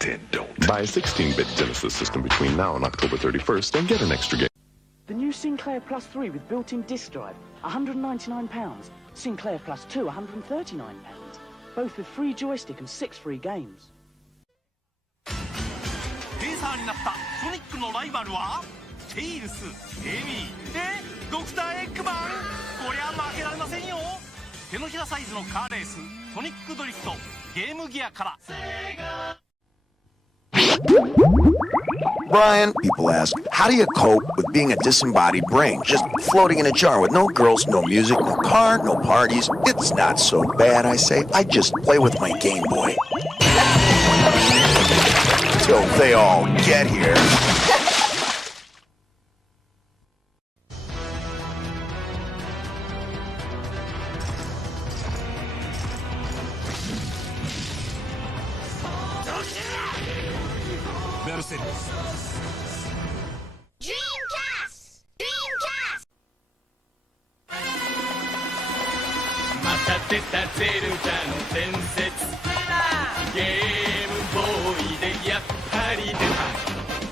then don't. Buy a 16-bit Genesis system between now and October 31st and get an extra game. The new Sinclair Plus 3 with built-in disc drive, £199. Sinclair Plus 2, £139. Both with free joystick and 6 free games. ペーサーになったソニックのライバルはテイルス、エミー、ドクターエッグマン。こりゃ負けられませんよ。手のひらサイズのカーレース、ソニックドリフト、ゲームギアから。Brian, people ask, how do you cope with being a disembodied brain? Just floating in a jar with no girls, no music, no car, no parties. It's not so bad, I say. I just play with my Game Boy. Till they all get here. Dreamcast! Dreamcast! また出たゼルダの伝説。ゲームボーイでやっぱり出た。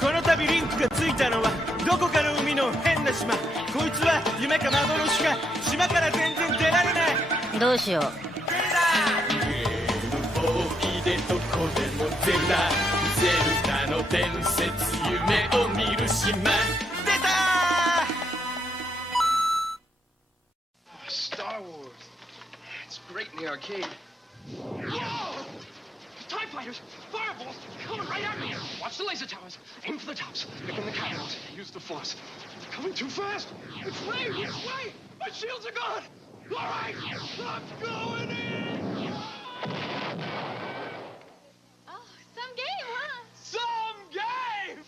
この度リンクがついたのはどこかの海の変な島。こいつは夢か幻か、島から全然出られない。どうしよう。ゲームボーイでどこでもゼルダ。ゼルダの伝説、夢を見る島。出たー。 Star Wars. It's great in the arcade. Whoa! TIE fighters! Fireballs! Coming right at me! Watch the laser towers. Aim for the tops. Pick in the cameras. Use the force. They're coming too fast! It's Ray! It's Ray! My shields are gone! All right! I'm going in! Oh, some game, huh? Some game!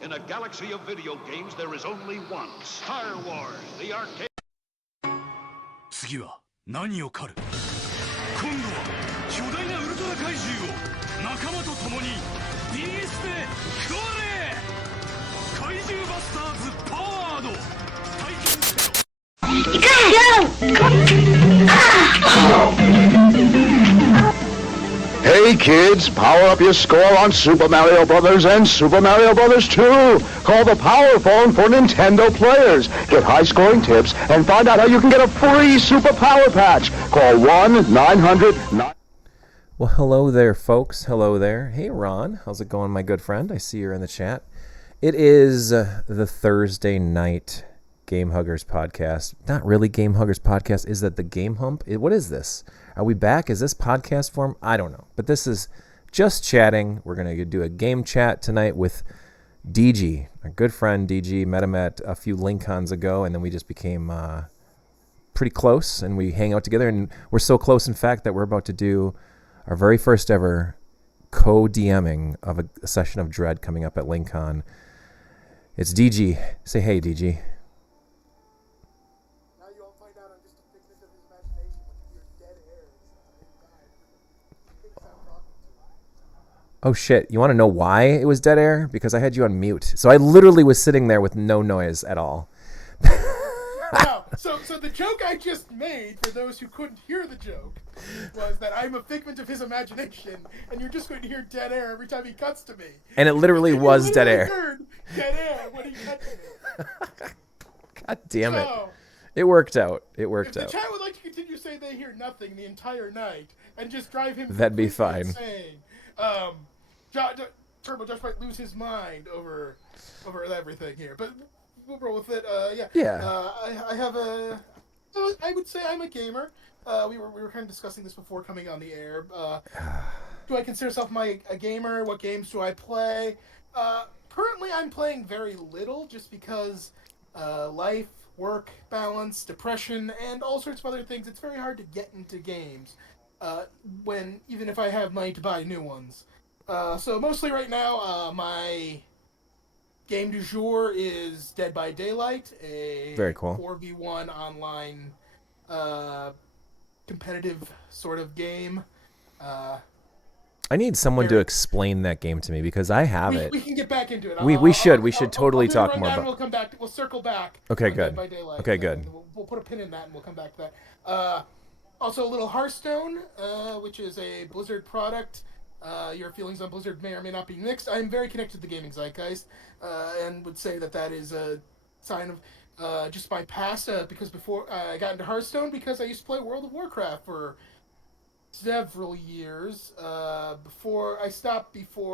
In a galaxy of video games, there is only one. Star Wars, the arcade. 次は何を狩る。今度は巨大なウルトラ怪獣を仲間と共に DS で食われ。怪獣バスターズパワード体験せよ。 Hey kids, power up your score on Super Mario Brothers and Super Mario Brothers 2. Call the Power Phone for Nintendo players. Get high-scoring tips and find out how you can get a free Super Power Patch. Call 1-900-9... Well, hello there, folks. Hello there. Hey, Ron. How's it going, my good friend? I see you're in the chat. It is the Thursday night Game Huggers Podcast. Not really Game Huggers Podcast. Is that the Game Hump? What is this? Are we back? Is this podcast form? I don't know. But this is just chatting. We're going to do a game chat tonight with DeGei, our good friend DeGei. Met him at a few LinCons ago, and then we just became pretty close, and we hang out together. And we're so close, in fact, that we're about to do our very first ever co-DMing of a session of Dread coming up at LinCon. It's DeGei. Say hey, DeGei. Oh shit, you want to know why it was dead air? Because I had you on mute. So I literally was sitting there with no noise at all. No, so the joke I just made, for those who couldn't hear the joke, was that I'm a figment of his imagination, and you're just going to hear dead air every time he cuts to me. And it literally was dead air. Heard dead air when he cut to me. God damn it. It worked out. It worked out. If the chat would like to continue saying they hear nothing the entire night, and just drive him that'd be fine. Insane, Turbo Josh might lose his mind over everything here, but we'll roll with it. I have a. I would say I'm a gamer. We were kind of discussing this before coming on the air. Do I consider myself a gamer? What games do I play? Currently, I'm playing very little, just because life, work, balance, depression, and all sorts of other things. It's very hard to get into games even if I have money to buy new ones. So mostly right now, my game du jour is Dead by Daylight, a very cool 4v1 online competitive sort of game. I need someone to explain that game to me because I have it. We can get back into it. We should totally talk more about it. We'll circle back. Okay, good. Dead by Daylight, okay, good. We'll put a pin in that and we'll come back to that. Also, a little Hearthstone, which is a Blizzard product. Your feelings on Blizzard may or may not be mixed. I am very connected to the gaming zeitgeist, and would say that is a sign of just my past. Because before I got into Hearthstone, because I used to play World of Warcraft for several years. Before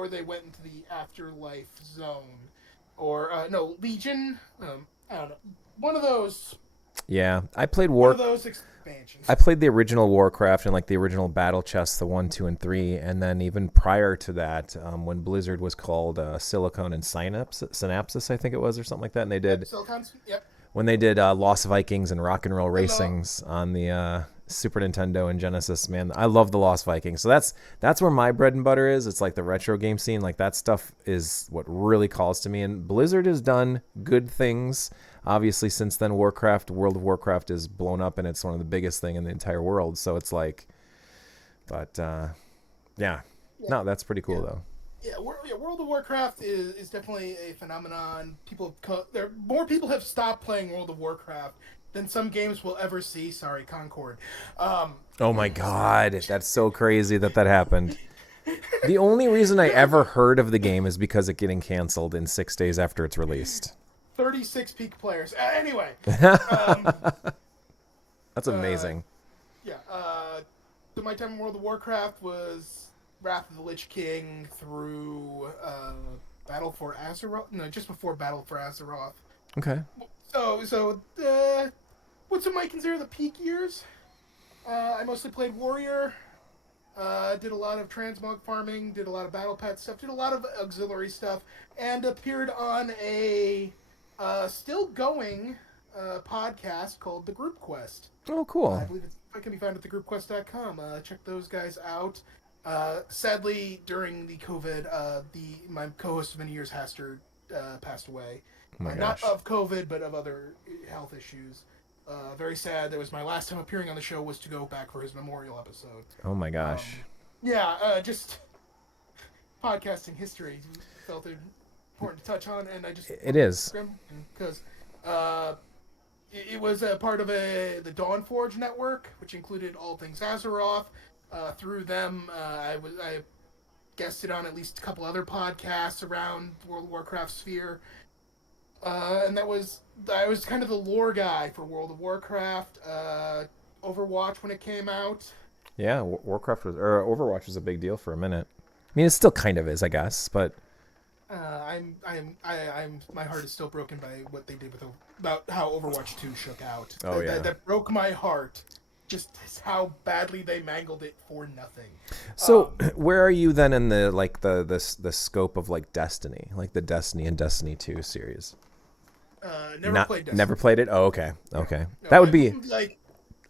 they went into the Afterlife Zone, or no, Legion. I don't know. One of those. Yeah, I played One of those expansions. I played the original Warcraft and like the original Battle Chest, the 1, 2, and 3, and then even prior to that, when Blizzard was called Silicon and Synapses, I think it was, or something like that, and they did. Yep. When they did Lost Vikings and Rock and Roll Racings on the Super Nintendo and Genesis, man, I love the Lost Vikings. So that's where my bread and butter is. It's like the retro game scene. Like that stuff is what really calls to me. And Blizzard has done good things. Obviously, since then, World of Warcraft is blown up, and it's one of the biggest thing in the entire world. So it's like, but no, that's pretty cool though. Yeah, World of Warcraft is definitely a phenomenon. More people have stopped playing World of Warcraft than some games will ever see. Sorry, Concord. Oh my God, that's so crazy that happened. The only reason I ever heard of the game is because it's getting canceled in 6 days after it's released. 36 peak players. Anyway. That's amazing. So my time in World of Warcraft was Wrath of the Lich King through Battle for Azeroth. No, just before Battle for Azeroth. Okay. So what some might consider the peak years. I mostly played Warrior. Did a lot of transmog farming. Did a lot of battle pet stuff. Did a lot of auxiliary stuff, and appeared on a still going podcast called The Group Quest. Oh, cool. I believe it can be found at thegroupquest.com. Check those guys out. Sadly, during the COVID, my co-host of many years, Haster, passed away. Oh my Not gosh. of COVID, but of other health issues. Very sad. That was my last time appearing on the show, was to go back for his memorial episode. Oh my gosh. Just podcasting history. Felt it important to touch on, and I just... It is. Because it was a part of the Dawnforge network, which included all things Azeroth. Through them, I guested on at least a couple other podcasts around World of Warcraft sphere. And I was kind of the lore guy for World of Warcraft. Overwatch when it came out. Yeah, Overwatch was a big deal for a minute. I mean, it still kind of is, I guess, but my heart is still broken by what they did about how Overwatch 2 shook out. Oh, yeah. That broke my heart. Just how badly they mangled it for nothing. So, where are you then in the scope of like Destiny, like the Destiny and Destiny 2 series? Played Destiny. Never played it? Oh, okay. Okay. No, That would be like,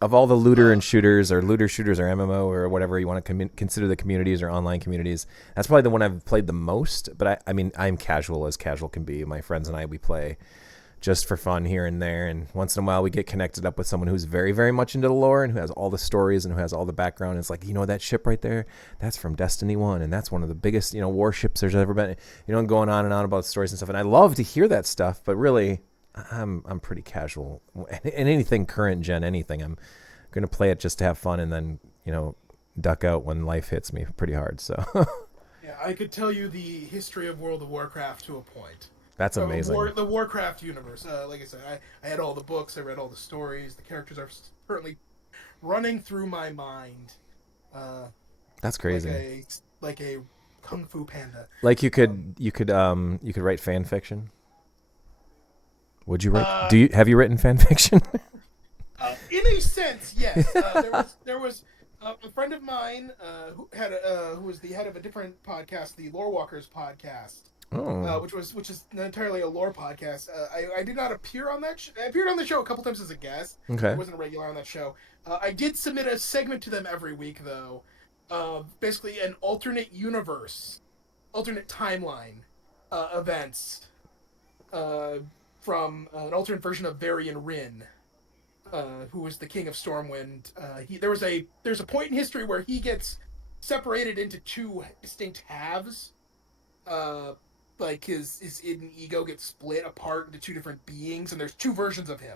of all the looter and shooters, or looter shooters, or MMO, or whatever you want to consider the communities or online communities. That's probably the one I've played the most. But I mean, I'm casual as casual can be. My friends and I, we play just for fun here and there, and once in a while we get connected up with someone who's very, very much into the lore and who has all the stories and who has all the background. And it's like, that ship right there, that's from Destiny 1, and that's one of the biggest, warships there's ever been, going on and on about stories and stuff. And I love to hear that stuff, but really, I'm pretty casual. And anything current gen, anything, I'm going to play it just to have fun, and then, duck out when life hits me pretty hard. So yeah, I could tell you the history of World of Warcraft to a point. That's amazing. The Warcraft universe. Like I said, I had all the books. I read all the stories. The characters are currently running through my mind. That's crazy. Like a kung fu panda. Like you could write fan fiction. Would you write? Have you written fan fiction? In a sense, yes. There was a friend of mine who was the head of a different podcast, the Lore Walkers podcast. Oh. Which is entirely a lore podcast. I did not appear on that. I appeared on the show a couple times as a guest. Okay. I wasn't a regular on that show. I did submit a segment to them every week, though. Basically, an alternate universe, alternate timeline events from an alternate version of Varian Rin, who was the king of Stormwind. There's a point in history where he gets separated into two distinct halves. Like his hidden ego gets split apart into two different beings, and there's two versions of him.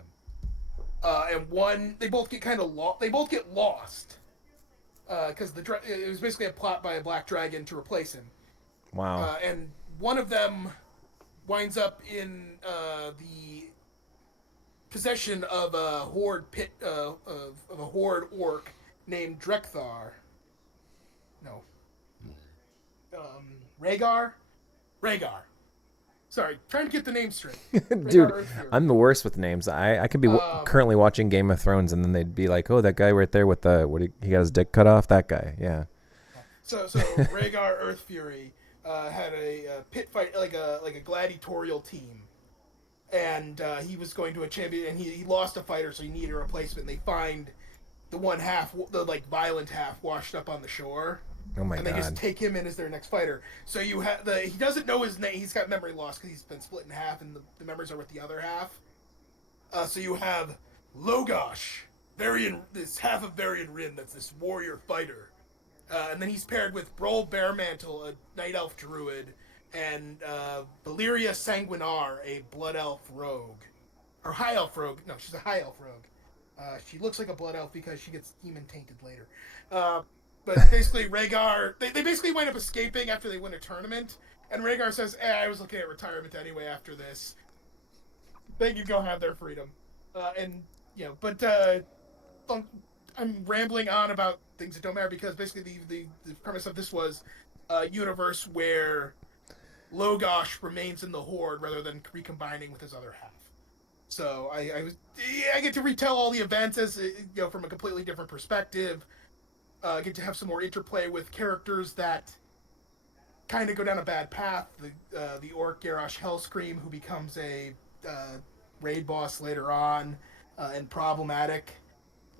And one, they both get kind of they both get lost. because it was basically a plot by a black dragon to replace him. Wow. And one of them winds up in the possession of a horde of a horde orc named Drekthar. No. Rhaegar. Sorry, trying to get the name straight. Dude, I'm the worst with names. I could be currently watching Game of Thrones, and then they'd be like, "Oh, that guy right there with he got his dick cut off." That guy, yeah. So Rhaegar Earthfury had a pit fight, like a gladiatorial team, and he was going to a champion, and he lost a fighter, so he needed a replacement. And they find the one half, the violent half, washed up on the shore. Oh my God! And they just take him in as their next fighter. So you have he doesn't know his name. He's got memory loss because he's been split in half, and the memories are with the other half. So you have Logosh, this half of Varian Rin, that's this warrior fighter. And then he's paired with Brol Bearmantle, a night elf druid, and Valyria Sanguinar, a blood elf rogue. Or high elf rogue. No, she's a high elf rogue. She looks like a blood elf because she gets demon tainted later. But basically, Rhaegar, they basically wind up escaping after they win a tournament. And Rhaegar says, I was looking at retirement anyway after this. They can go have their freedom. I'm rambling on about things that don't matter because basically the premise of this was a universe where Logosh remains in the Horde rather than recombining with his other half. So I get to retell all the events as from a completely different perspective. Get to have some more interplay with characters that kind of go down a bad path. The orc Garrosh Hellscream, who becomes a raid boss later on and problematic.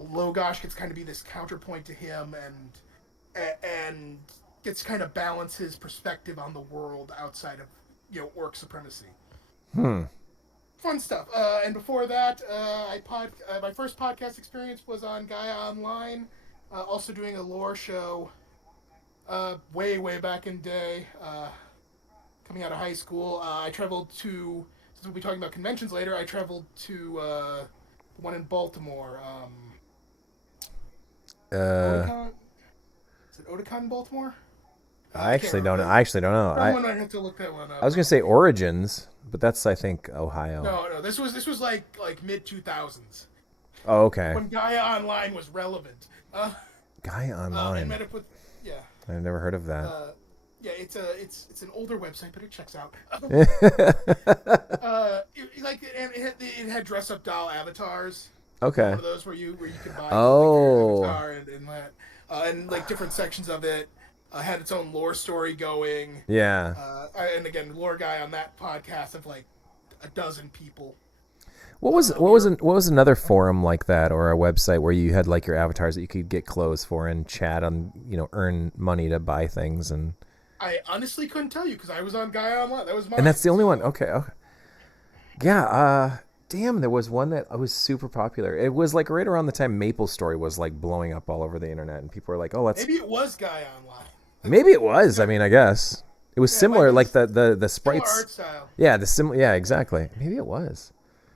Logosh gets kind of be this counterpoint to him and gets kind of balance his perspective on the world outside of orc supremacy. Fun stuff. And before that, my first podcast experience was on Gaia Online. Also doing a lore show way back in day, coming out of high school. I traveled to, since we'll be talking about conventions later, I traveled to the one in Baltimore. Otakon? Is it Otakon in Baltimore? I actually don't know. Someone might have to look that one up. I was gonna say Origins, but that's I think Ohio. No. This was like mid 2000s. Oh, okay. When Gaia Online was relevant. Gaia Online. I met up with, I've never heard of that. It's an older website, but it checks out. It had dress up doll avatars. Okay. One of those where you could buy your avatar and that, and different sections of it had its own lore story going. Yeah. And again, lore guy on that podcast of a dozen people. What was another forum like that, or a website where you had your avatars that you could get clothes for and chat on, earn money to buy things? And I honestly couldn't tell you because I was on Gaia Online. That was mine. And that's the only one. Okay. Yeah. Damn, there was one that was super popular. It was right around the time MapleStory was blowing up all over the internet, and people were like, "Oh, maybe it was Gaia Online." Maybe it was. I mean, I guess it was similar, the sprites. Similar art style. Yeah, Yeah, exactly. Maybe it was.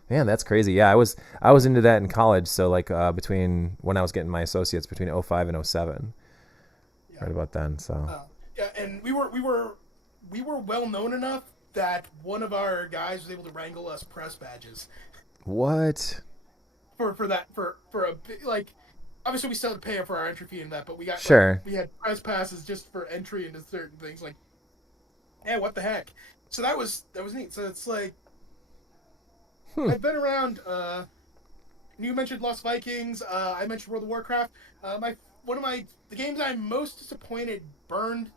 Man, that's crazy. Yeah, I was into that in college. So between when I was getting my associates between 2005 and 2007, right about then. So and we were well known enough that one of our guys was able to wrangle us press badges. What? For obviously we still had to pay for our entry fee and that, but we got we had press passes just for entry into certain things. What the heck? So that was neat. So it's I've been around. You mentioned Lost Vikings. I mentioned World of Warcraft. The games I'm most disappointed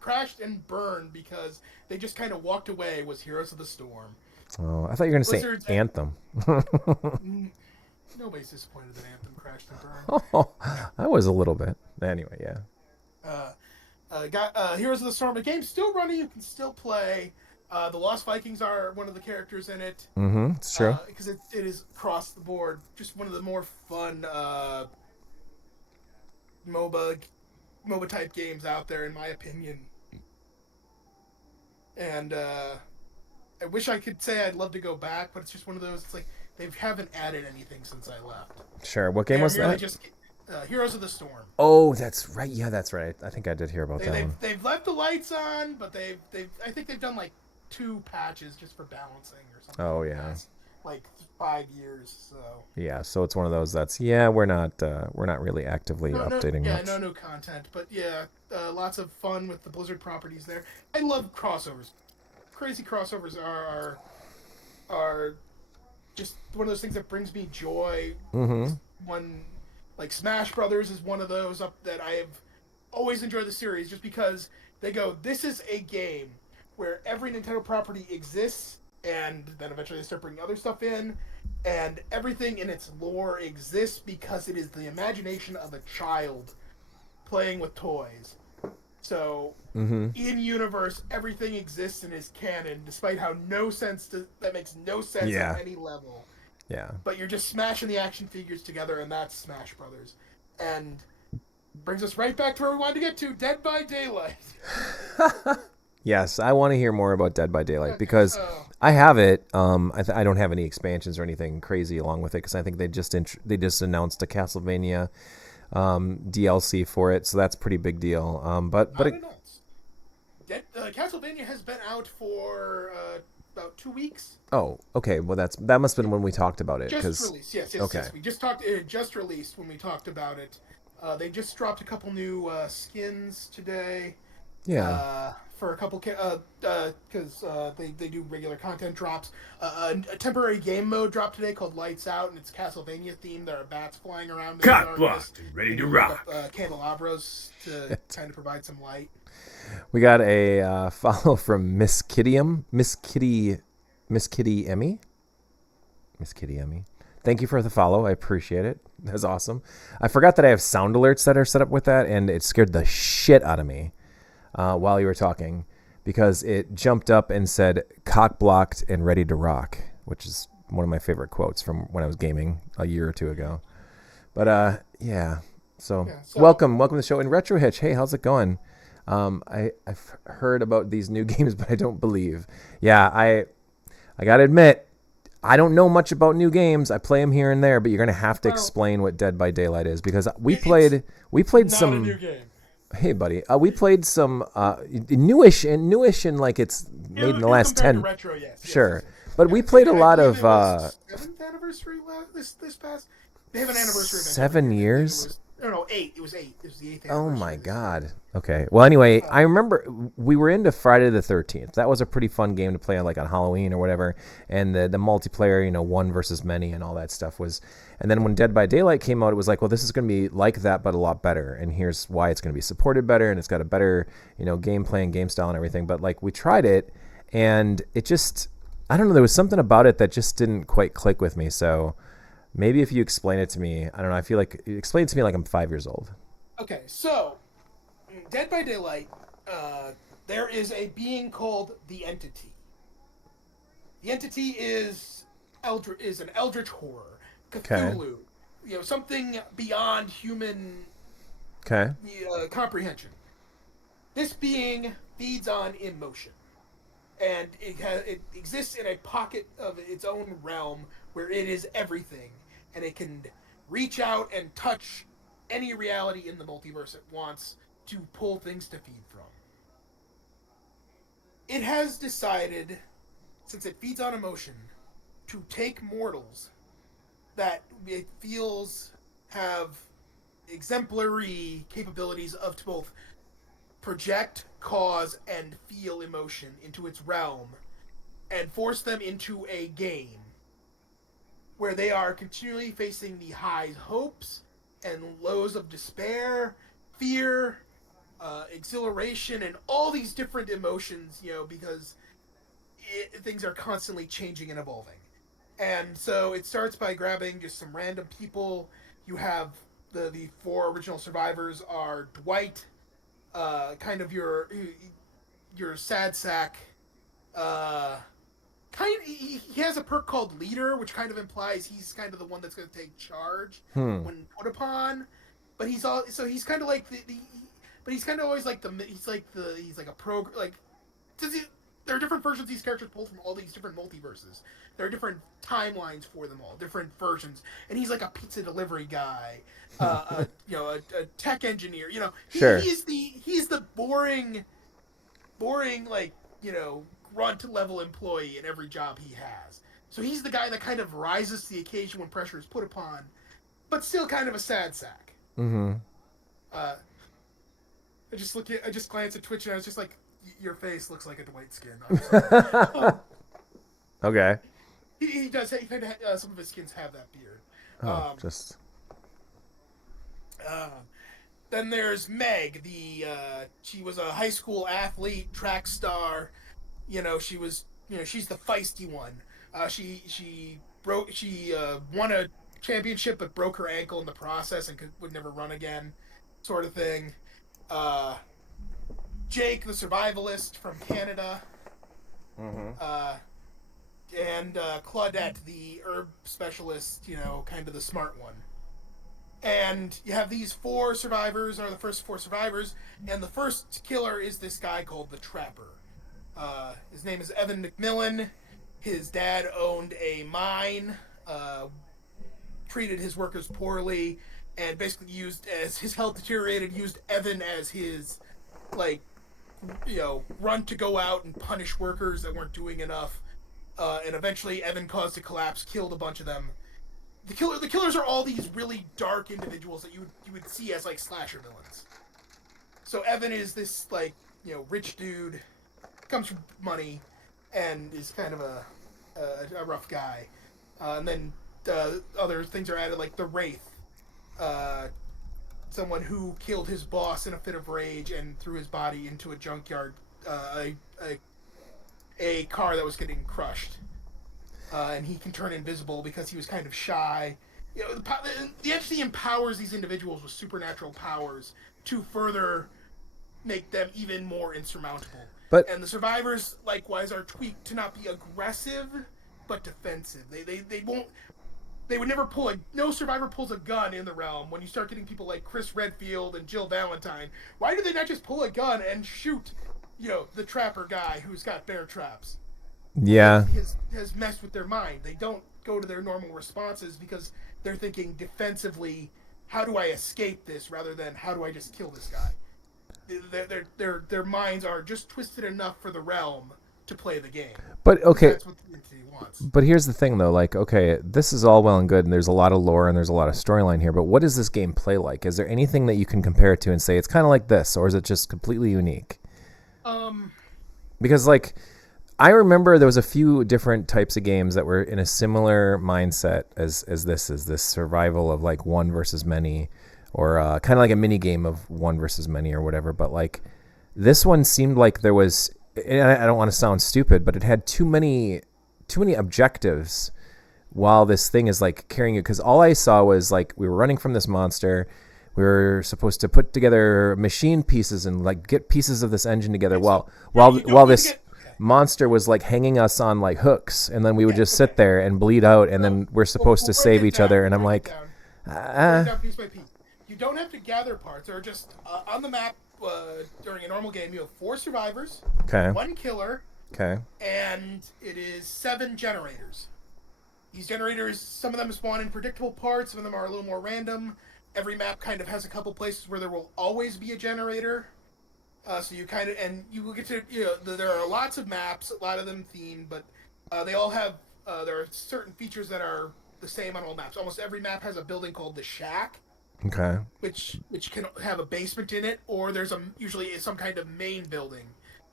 crashed and burned because they just kind of walked away was Heroes of the Storm. Oh, I thought you were going to say Anthem. Nobody's disappointed that Anthem crashed and burned. Oh, I was a little bit. Anyway, yeah. Heroes of the Storm. The game's still running. You can still play. The Lost Vikings are one of the characters in it. Mm-hmm. It's true. Because it is across the board just one of the more fun MOBA type games out there, in my opinion. And I wish I could say I'd love to go back, but it's just one of those. It's they haven't added anything since I left. Sure. What game was that? Heroes of the Storm. Oh, that's right. Yeah, that's right. I think I did hear about that one. They've left the lights on, but I think they've done like 2 patches just for balancing or something. Oh yeah. Like 5 years. So. Yeah, so it's one of those that's we're not really actively updating much. No new content, but lots of fun with the Blizzard properties there. I love crossovers. Crazy crossovers are just one of those things that brings me joy. Mm-hmm. One like Smash Brothers is one of those that I have always enjoyed the series just because they go, this is a game where every Nintendo property exists, and then eventually they start bringing other stuff in, and everything in its lore exists because it is the imagination of a child playing with toys. So, in universe, everything exists and is canon, despite how that makes no sense on any level. Yeah. But you're just smashing the action figures together, and that's Smash Brothers. And brings us right back to where we wanted to get to, Dead by Daylight. Yes, I want to hear more about Dead by Daylight because I have it. I don't have any expansions or anything crazy along with it because I think they just announced a Castlevania DLC for it, so that's a pretty big deal. Castlevania has been out for about 2 weeks. Oh, okay. Well, that must have been when we talked about it. Just released, yes. Okay. We just talked. It just released when we talked about it. They just dropped a couple new skins today. Yeah. For a couple, because they do regular content drops. A temporary game mode dropped today called Lights Out, and it's Castlevania themed. There are bats flying around. Cut blocked and ready to rock. Candelabras to kind of provide some light. We got a follow from Miss Kitty Emmy. Miss Kitty Emmy. Thank you for the follow. I appreciate it. That's awesome. I forgot that I have sound alerts that are set up with that, and it scared the shit out of me while you were talking because it jumped up and said "cock blocked and ready to rock," which is one of my favorite quotes from when I was gaming a year or two ago. But so welcome to the show. And Retro Hitch, hey, how's it going? I've heard about these new games, but I don't believe. Yeah, I gotta admit, I don't know much about new games. I play them here and there, but you're gonna have to explain what Dead by Daylight is because we played some. Not a new game. Hey, buddy, we played some newish and like it's made in the last 10. Retro, yes. Sure, but we played a lot of. 7th anniversary this past. They have an anniversary. 7 years. No, 8. It was 8. It was the 8th anniversary. Oh my God. Okay. Well, anyway, I remember we were into Friday the 13th. That was a pretty fun game to play on Halloween or whatever. And the multiplayer, one versus many and all that stuff was. And then when Dead by Daylight came out, it was like, well, this is going to be like that, but a lot better. And here's why it's going to be supported better. And it's got a better, gameplay and game style and everything. But like we tried it and it just, I don't know. There was something about it that just didn't quite click with me. So maybe if you explain it to me, I don't know. I feel like explain it to me like I'm 5 years old. Okay, so Dead by Daylight, there is a being called the Entity. The Entity is an eldritch horror, Cthulhu, something beyond human comprehension. This being feeds on emotion, and it exists in a pocket of its own realm where it is everything, and it can reach out and touch any reality in the multiverse it wants to pull things to feed from. It has decided, since it feeds on emotion, to take mortals that it feels have exemplary capabilities of to both project, cause, and feel emotion into its realm, and force them into a game where they are continually facing the high hopes and lows of despair, fear, exhilaration, and all these different emotions, because things are constantly changing and evolving. And so it starts by grabbing just some random people. You have the 4 original survivors are Dwight, kind of your sad sack. He has a perk called Leader, which kind of implies he's kind of the one that's going to take charge when put upon. But he's kind of like he's kind of always like he's like a pro. Like, there are different versions these characters pull from all these different multiverses. There are different timelines for them all, different versions. And he's like a pizza delivery guy, a tech engineer. You know, he's the boring like grunt level employee in every job he has. So he's the guy that kind of rises to the occasion when pressure is put upon, but still kind of a sad sack. Mm-hmm. I just glanced at Twitch and I was just like, your face looks like a Dwight skin. Okay. He does. He kind of some of his skins have that beard. Then there's Meg. She was a high school athlete, track star. She's the feisty one. She won a championship but broke her ankle in the process and would never run again, sort of thing. Jake, the survivalist from Canada. Mm-hmm. And Claudette, the herb specialist, kind of the smart one. And you have these 4 survivors, are the first 4 survivors, and the first killer is this guy called the Trapper. His name is Evan McMillan. His dad owned a mine, treated his workers poorly, and basically as his health deteriorated, used Evan as his, run to go out and punish workers that weren't doing enough. And eventually Evan caused a collapse, killed a bunch of them. The killers are all these really dark individuals that you would see as slasher villains. So Evan is this rich dude, comes from money, and is kind of a rough guy. And then other things are added, like the Wraith, someone who killed his boss in a fit of rage and threw his body into a junkyard, a car that was getting crushed. And he can turn invisible because he was kind of shy. The entity empowers these individuals with supernatural powers to further make them even more insurmountable. And the survivors, likewise, are tweaked to not be aggressive, but defensive. They would never no survivor pulls a gun in the realm. When you start getting people like Chris Redfield and Jill Valentine, why do they not just pull a gun and shoot, the trapper guy who's got bear traps? Yeah. Has messed with their mind. They don't go to their normal responses because they're thinking defensively, how do I escape this, rather than how do I just kill this guy? Their minds are just twisted enough for the realm to play the game. But okay. That's what the entity wants. But here's the thing though, this is all well and good and there's a lot of lore and there's a lot of storyline here, but what does this game play like? Is there anything that you can compare it to and say it's kind of like this, or is it just completely unique? Because I remember there was a few different types of games that were in a similar mindset as this survival of one versus many, or kind of like a mini game of one versus many or whatever. But this one seemed like there was, and I don't want to sound stupid, but it had too many objectives while this thing is carrying you. Because all I saw was we were running from this monster. We were supposed to put together machine pieces and get pieces of this engine together while this monster was hanging us on hooks, and then we would just sit there and bleed out, and then we're supposed to save each other, and I'm break down piece by piece. You don't have to gather parts. There are just on the map during a normal game. You have 4 survivors, 1 killer, and it is 7 generators. These generators, some of them spawn in predictable parts, some of them are a little more random. Every map kind of has a couple places where there will always be a generator. So you you will get to, there are lots of maps, a lot of them themed, but they all have, there are certain features that are the same on all maps. Almost every map has a building called the Shack. Okay. Which can have a basement in it, or there's usually some kind of main building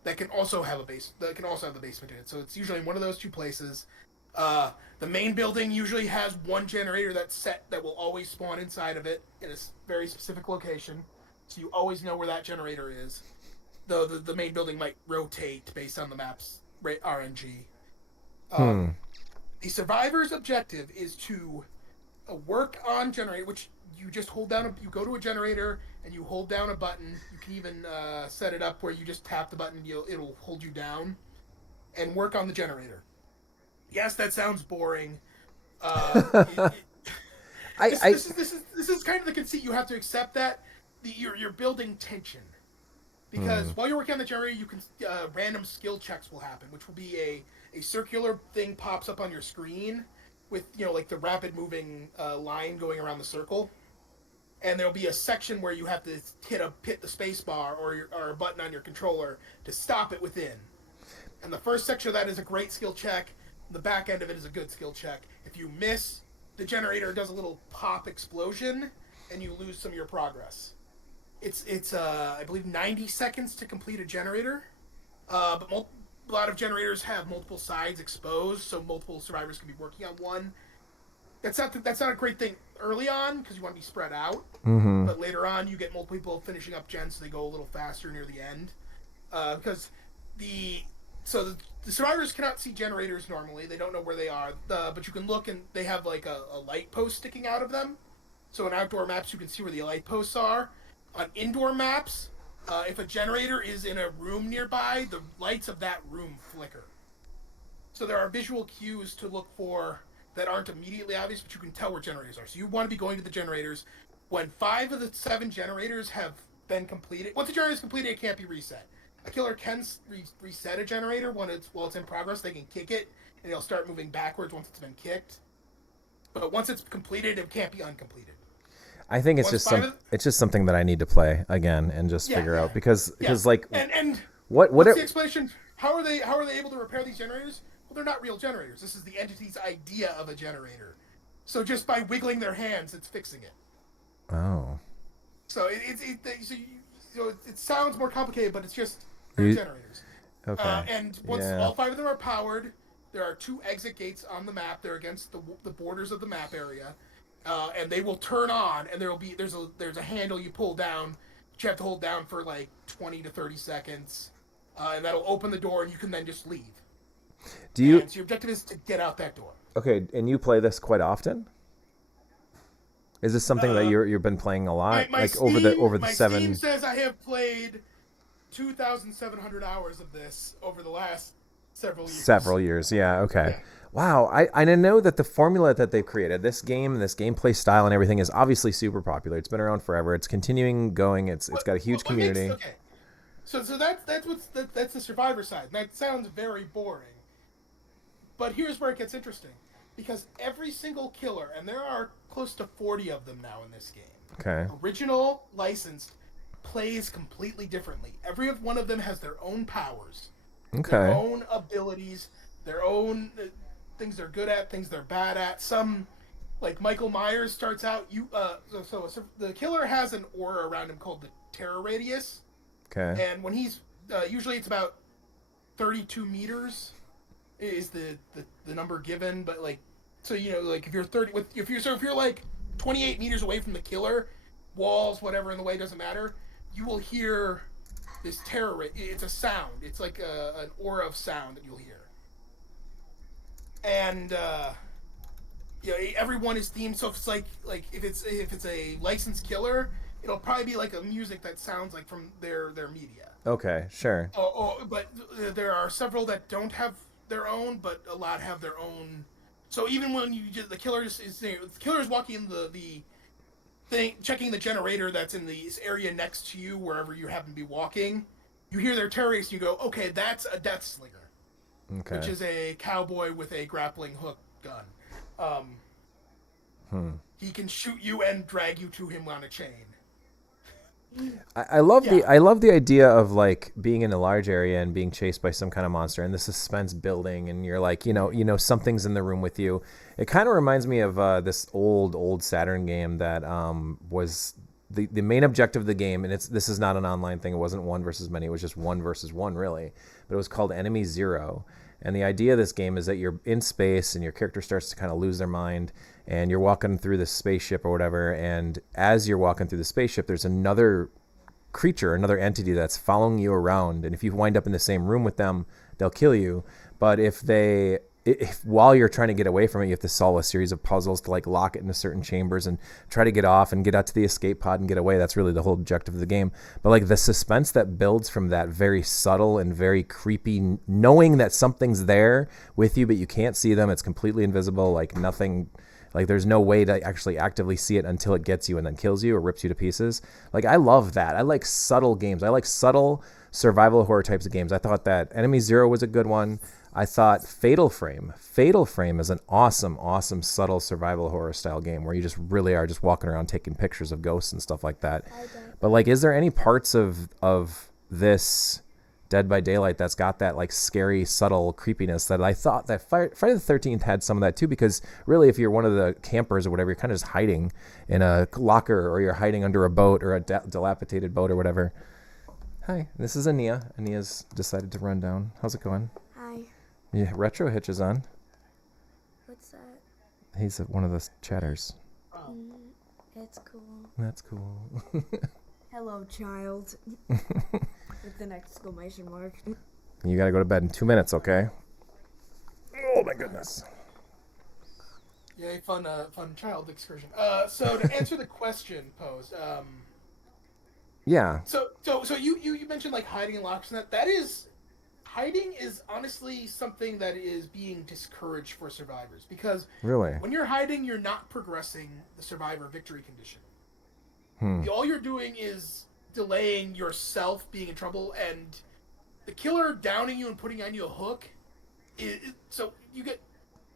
that can also have the basement in it. So it's usually in one of those 2 places. The main building usually has 1 generator that will always spawn inside of it in a very specific location. So you always know where that generator is. Though the main building might rotate based on the map's RNG. The survivor's objective is to work on generator, which you just hold down. You go to a generator and you hold down a button. You can even set it up where you just tap the button. It'll hold you down, and work on the generator. Yes, that sounds boring. This is kind of the conceit. You have to accept that you're building tension. Because while you're working on the generator, you can random skill checks will happen, which will be a circular thing pops up on your screen with, like the rapid moving line going around the circle. And there'll be a section where you have to hit the space bar or a button on your controller to stop it within. And the first section of that is a great skill check. The back end of it is a good skill check. If you miss, the generator does a little pop explosion, and you lose some of your progress. It's I believe 90 seconds to complete a generator, but a lot of generators have multiple sides exposed, so multiple survivors can be working on one. That's not a great thing early on because you want to be spread out. Mm-hmm. But later on, you get multiple people finishing up gens, so they go a little faster near the end. Because the survivors cannot see generators normally; they don't know where they are. But you can look, and they have like a light post sticking out of them. So in outdoor maps, you can see where the light posts are. On indoor maps, if a generator is in a room nearby, the lights of that room flicker. So there are visual cues to look for that aren't immediately obvious, but you can tell where generators are. So you want to be going to the generators. When 5 of the 7 generators have been completed, once the generator is completed, it can't be reset. A killer can reset a generator while it's in progress. They can kick it, and it'll start moving backwards once it's been kicked. But once it's completed, it can't be uncompleted. I think it's just something that I need to play again and just figure out because like what's the explanation? How are they able to repair these generators? Well, they're not real generators. This is the entity's idea of a generator. So just by wiggling their hands, it's fixing it. Oh. So it sounds more complicated, but it's just generators. Okay. And once all 5 of them are powered, there are 2 exit gates on the map. They're against the borders of the map area. And they will turn on, and there's a handle you pull down, which you have to hold down for like 20 to 30 seconds, and that'll open the door, and you can then just leave. So your objective is to get out that door. Okay, and you play this quite often? Is this something that you've been playing a lot, my like Steam, over the 7? Steam says I have played 2,700 hours of this over the last several years. Yeah. Okay. Yeah. Wow, I know that the formula that they've created, this game, this gameplay style and everything is obviously super popular. It's been around forever. It's continuing going. It's got a huge community. So that's the survivor side. That sounds very boring. But here's where it gets interesting. Because every single killer, and there are close to 40 of them now in this game. Okay. Original, licensed, plays completely differently. Every one of them has their own powers. Okay. Their own abilities, their own things they're good at, things they're bad at. Some, like Michael Myers starts out, so the killer has an aura around him called the terror radius. Okay. And when he's, usually it's about 32 meters is the number given, but like, so, like if you're like 28 meters away from the killer, walls, whatever in the way, doesn't matter, you will hear this terror, it's a sound. It's like an aura of sound that you'll hear. And everyone is themed. So if it's like if it's a licensed killer, it'll probably be like a music that sounds like from their media. Okay, sure. But there are several that don't have their own, but a lot have their own. So even when the killer is walking in the thing, checking the generator that's in the area next to you, wherever you happen to be walking, you hear their terror race, and you go, okay, that's a death slinger. Okay. Which is a cowboy with a grappling hook gun. He can shoot you and drag you to him on a chain. I love the idea of like being in a large area and being chased by some kind of monster and the suspense building, and you're like, something's in the room with you. It kind of reminds me of this old Saturn game that was the main objective of the game, and this is not an online thing. It wasn't one versus many. It was just 1 versus 1 really, but it was called Enemy Zero. And the idea of this game is that you're in space and your character starts to kind of lose their mind, and you're walking through this spaceship or whatever. And as you're walking through the spaceship, there's another creature, another entity that's following you around. And if you wind up in the same room with them, they'll kill you. But if while you're trying to get away from it, you have to solve a series of puzzles to like lock it into certain chambers and try to get off and get out to the escape pod and get away. That's really the whole objective of the game. But like the suspense that builds from that very subtle and very creepy, knowing that something's there with you, but you can't see them. It's completely invisible. Like nothing Like there's no way to actually actively see it until it gets you and then kills you or rips you to pieces. Like I love that. I like subtle games. I like subtle survival horror types of games. I thought that Enemy Zero was a good one. I thought Fatal Frame is an awesome subtle survival horror style game where you just really are just walking around taking pictures of ghosts and stuff like that. But like, is there any parts of this Dead by Daylight that's got that like scary, subtle creepiness that I thought that Friday the 13th had some of that too? Because really, if you're one of the campers or whatever, you're kind of just hiding in a locker or you're hiding under a boat or a dilapidated boat or whatever. Hi, this is Ania. Ania's decided to run down. How's it going? Hi. Yeah, Retro Hitch is on. What's that? He's one of the chatters. It's cool. That's cool. Hello, child. With an exclamation mark. You gotta go to bed in 2 minutes, okay? Oh my goodness. Yeah, fun child excursion. So to answer the question posed, yeah. So you mentioned like hiding in lockers and hiding is honestly something that is being discouraged for survivors because really when you're hiding, you're not progressing the survivor victory condition. All you're doing is delaying yourself being in trouble, and the killer downing you and putting on you a hook. So you get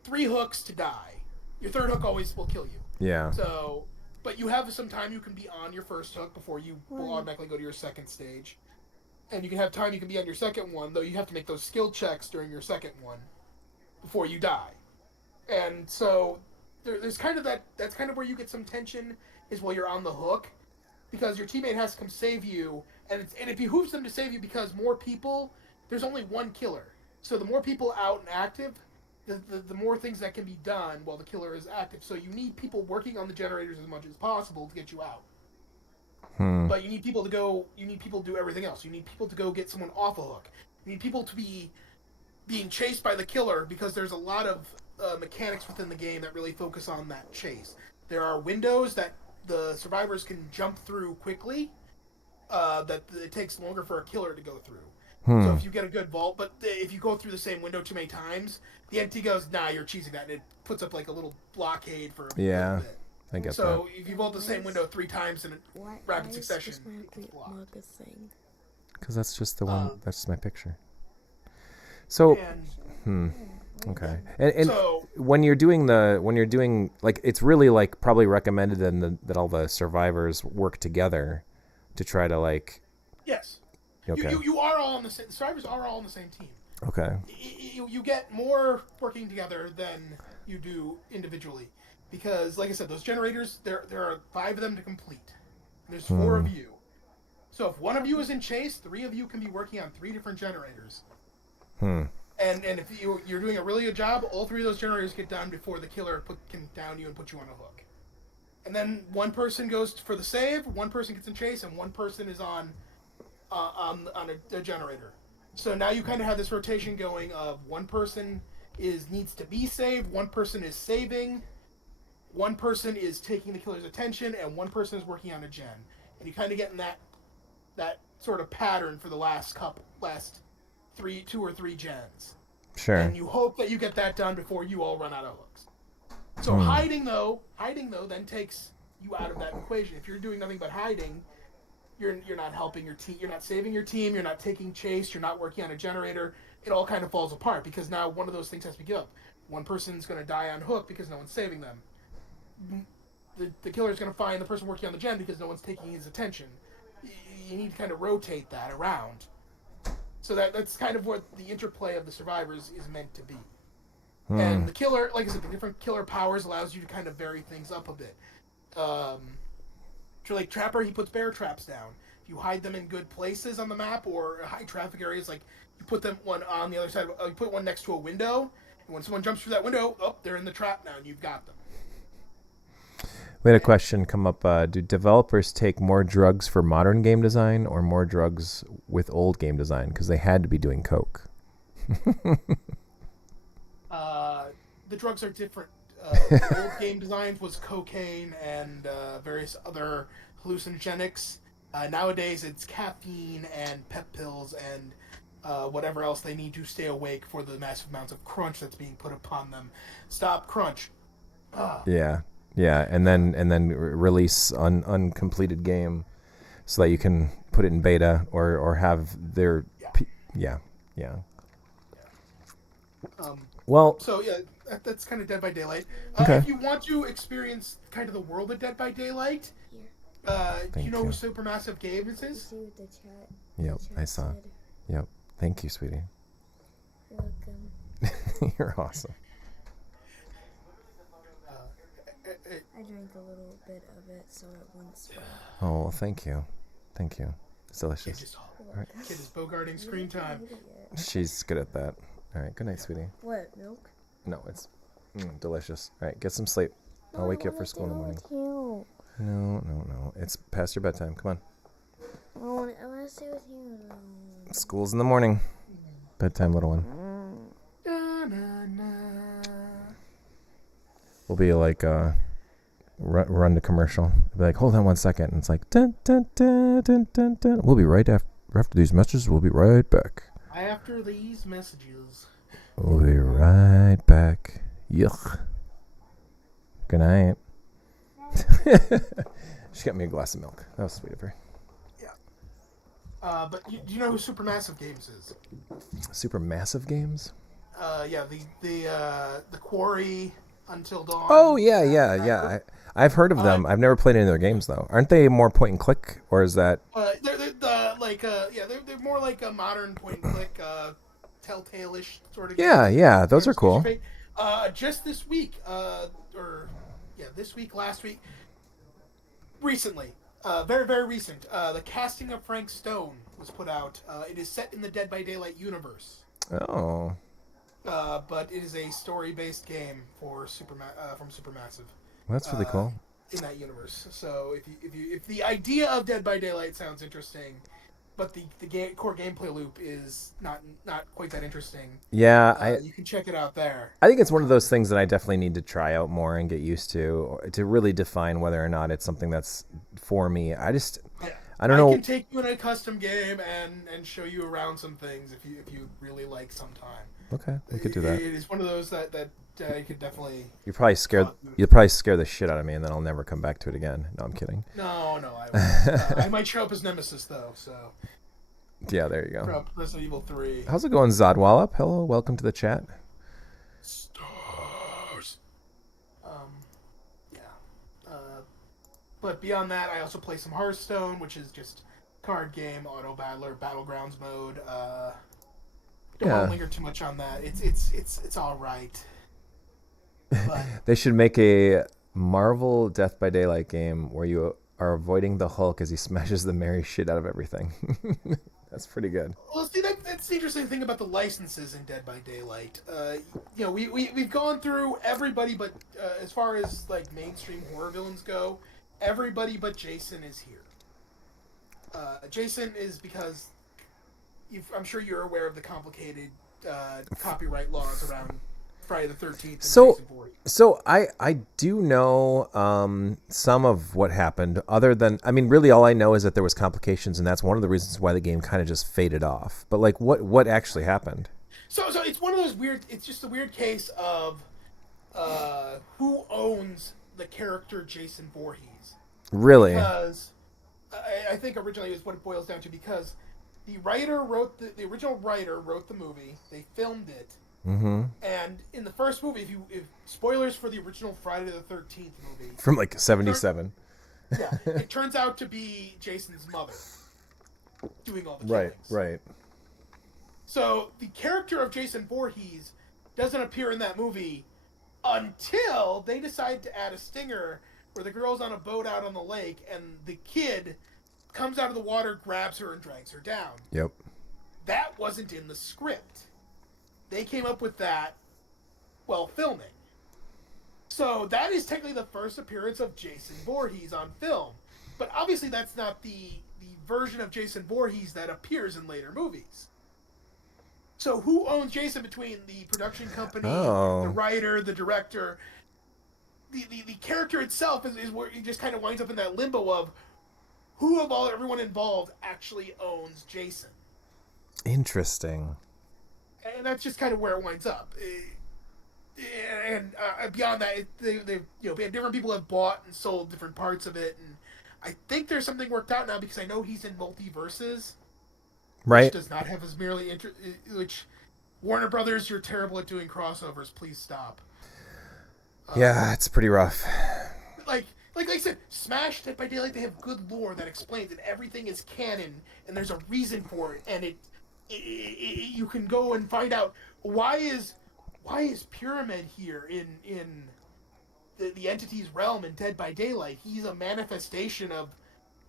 3 hooks to die. Your 3rd hook always will kill you. Yeah. So, but you have some time you can be on your 1st hook before you will automatically go to your 2nd stage. And you can have time you can be on your 2nd one, though you have to make those skill checks during your 2nd one before you die. And so there's kind of that's kind of where you get some tension is while you're on the hook, because your teammate has to come save you, and it behooves them to save you because more people, there's only one killer. So the more people out and active, the more things that can be done while the killer is active. So you need people working on the generators as much as possible to get you out. But you need people to do everything else. You need people to go get someone off a hook. You need people to be being chased by the killer because there's a lot of mechanics within the game that really focus on that chase. There are windows that the survivors can jump through quickly, that it takes longer for a killer to go through. So if you get a good vault, but if you go through the same window too many times, the entity goes, nah, you're cheesing that, and it puts up like a little blockade for a little bit. I get so if you vault the same window 3 times in rapid succession, it's blocked. Because that's just the one. That's just my picture. So, okay. And so, when you're doing like, it's really like probably recommended then that all the survivors work together to try to like. Yes. Okay. You are all on the same. The survivors are all on the same team. Okay. You get more working together than you do individually. Because, like I said, those generators, there are 5 of them to complete. There's 4 of you. So if one of you is in chase, 3 of you can be working on 3 different generators. And if you're doing a really good job, all 3 of those generators get done before the killer can down you and put you on a hook. And then one person goes for the save, one person gets in chase, and one person is on a generator. So now you kind of have this rotation going of one person needs to be saved, one person is saving, one person is taking the killer's attention, and one person is working on a gen. And you kind of get in that sort of pattern for the last 2 or 3 gens. Sure. And you hope that you get that done before you all run out of hooks. So hiding though then takes you out of that equation. If you're doing nothing but hiding, you're not helping your team, you're not saving your team, you're not taking chase, you're not working on a generator. It all kind of falls apart because now one of those things has to be given up. One person's going to die on hook because no one's saving them. The killer's going to find the person working on the gen because no one's taking his attention. You need to kind of rotate that around. So that's kind of what the interplay of the survivors is meant to be. And the killer, like I said, the different killer powers allows you to kind of vary things up a bit. Like Trapper, he puts bear traps down. If you hide them in good places on the map or high traffic areas, like you put them one on the other side, you put one next to a window, and when someone jumps through that window, they're in the trap now, and you've got them. We had a question come up. Do developers take more drugs for modern game design or more drugs with old game design? Because they had to be doing coke. The drugs are different. Old game designs was cocaine and various other hallucinogenics. Nowadays, it's caffeine and pep pills and whatever else they need to stay awake for the massive amounts of crunch that's being put upon them. Stop crunch. Yeah, and then release uncompleted game so that you can put it in beta or have their yeah. Well, so yeah, that's kind of Dead by Daylight. Okay. If you want to experience kind of the world of Dead by Daylight, do you know who Supermassive Games is? Yep, I saw. Yep, thank you, sweetie. You're welcome. You're awesome. I drank a little bit of it, so it won't spoil. Oh, well, thank you. It's delicious. Kid is bogarting screen time. She's good at that. All right, good night, sweetie. What, milk? No, it's delicious. All right, get some sleep. I'll wake you up for school in the morning. No. It's past your bedtime. Come on. I want to stay with you. School's in the morning. Bedtime, little one. We'll be like, run to commercial. Be like, hold on 1 second. And it's like, dun, dun, dun, dun, dun, dun. We'll be right after these messages. We'll be right back. After these messages. We'll be right back. Yuck. Good night. She got me a glass of milk. That was sweet of her. Yeah. But do you know who Supermassive Games is? Supermassive Games? Yeah, the Quarry, Until Dawn. Oh yeah. I've heard of them. I've never played any of their games though. Aren't they more point and click, or is that? They're more like a modern point and click, Telltale-ish sort of. Yeah. Those are cool. Just this week, last week, recently, very very recent. The casting of Frank Stone was put out. It is set in the Dead by Daylight universe. Oh. But it is a story-based game for from Supermassive. Well, that's really cool. In that universe. So if the idea of Dead by Daylight sounds interesting, but the core gameplay loop is not quite that interesting. Yeah, you can check it out there. I think it's one of those things that I definitely need to try out more and get used to really define whether or not it's something that's for me. I don't know. I can take you in a custom game and show you around some things if you really like some time. Okay, we could do that. It is one of those that you could definitely. You'll probably scare the shit out of me, and then I'll never come back to it again. No, I'm kidding. No, I won't. I might show up as Nemesis though. So. Yeah, there you go. Resident Evil 3. How's it going, Zodwallop? Hello, welcome to the chat. Stars. But beyond that, I also play some Hearthstone, which is just card game, auto battler, battlegrounds mode. Don't want to linger too much on that. It's all right. But they should make a Marvel Death by Daylight game where you are avoiding the Hulk as he smashes the merry shit out of everything. That's pretty good. Well, see, that's the interesting thing about the licenses in Dead by Daylight. We've gone through everybody, but as far as like mainstream horror villains go, everybody but Jason is here. Jason is because I'm sure you're aware of the complicated copyright laws around Friday the 13th. So I do know some of what happened. Other than, I mean, really all I know is that there was complications, and that's one of the reasons why the game kind of just faded off. But like, what actually happened? So it's one of those weird. It's just a weird case of who owns the character Jason Voorhees. Really? Because I think originally is what it boils down to, because the writer wrote the original writer wrote the movie. They filmed it. Mm-hmm. And in the first movie, if spoilers for the original Friday the 13th movie from like 1977. Yeah, it turns out to be Jason's mother doing all the killings. Right. So the character of Jason Voorhees doesn't appear in that movie until they decide to add a stinger where the girl's on a boat out on the lake and the kid comes out of the water, grabs her, and drags her down. Yep. That wasn't in the script. They came up with that while filming. So that is technically the first appearance of Jason Voorhees on film. But obviously that's not the version of Jason Voorhees that appears in later movies. So who owns Jason between the production company, the writer, the director? The character itself is where he just kind of winds up in that limbo of who of everyone involved actually owns Jason. Interesting. And that's just kind of where it winds up. and beyond that, different people have bought and sold different parts of it, and I think there's something worked out now because I know he's in multiverses, right? Which does not have as merely which Warner Brothers, you're terrible at doing crossovers. Please stop. Yeah, it's pretty rough. Like I said, Smash, Dead by Daylight, they have good lore that explains that everything is canon and there's a reason for it, and you can go and find out why is Pyramid here in the entity's realm in Dead by Daylight. He's a manifestation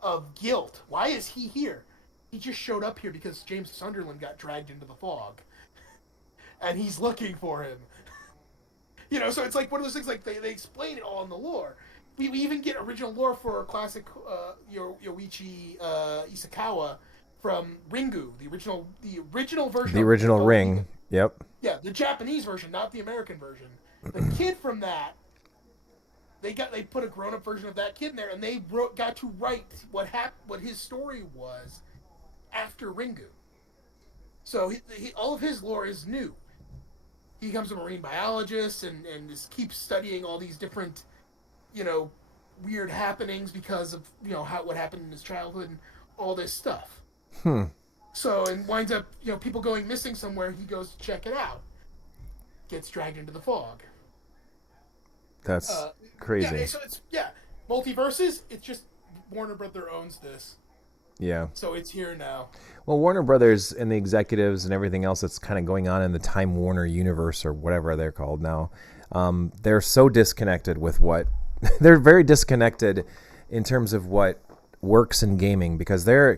of guilt. Why is he here? He just showed up here because James Sunderland got dragged into the fog, and he's looking for him. So it's like one of those things. Like they explain it all in the lore. We even get original lore for classic Yoichi Isakawa from Ringu, the original version. The original Ring. Yep. Yeah, the Japanese version, not the American version. The kid from that, they put a grown-up version of that kid in there, and they got to write what his story was after Ringu. So all of his lore is new. He becomes a marine biologist and just keeps studying all these different, weird happenings because of what happened in his childhood and all this stuff. So, and winds up, people going missing somewhere. He goes to check it out. Gets dragged into the fog. That's crazy. Yeah, so multiverses. It's just Warner Brother owns this. Yeah. So it's here now. Well, Warner Brothers and the executives and everything else that's kind of going on in the Time Warner universe or whatever they're called now, they're so disconnected with what they're very disconnected in terms of what works in gaming because they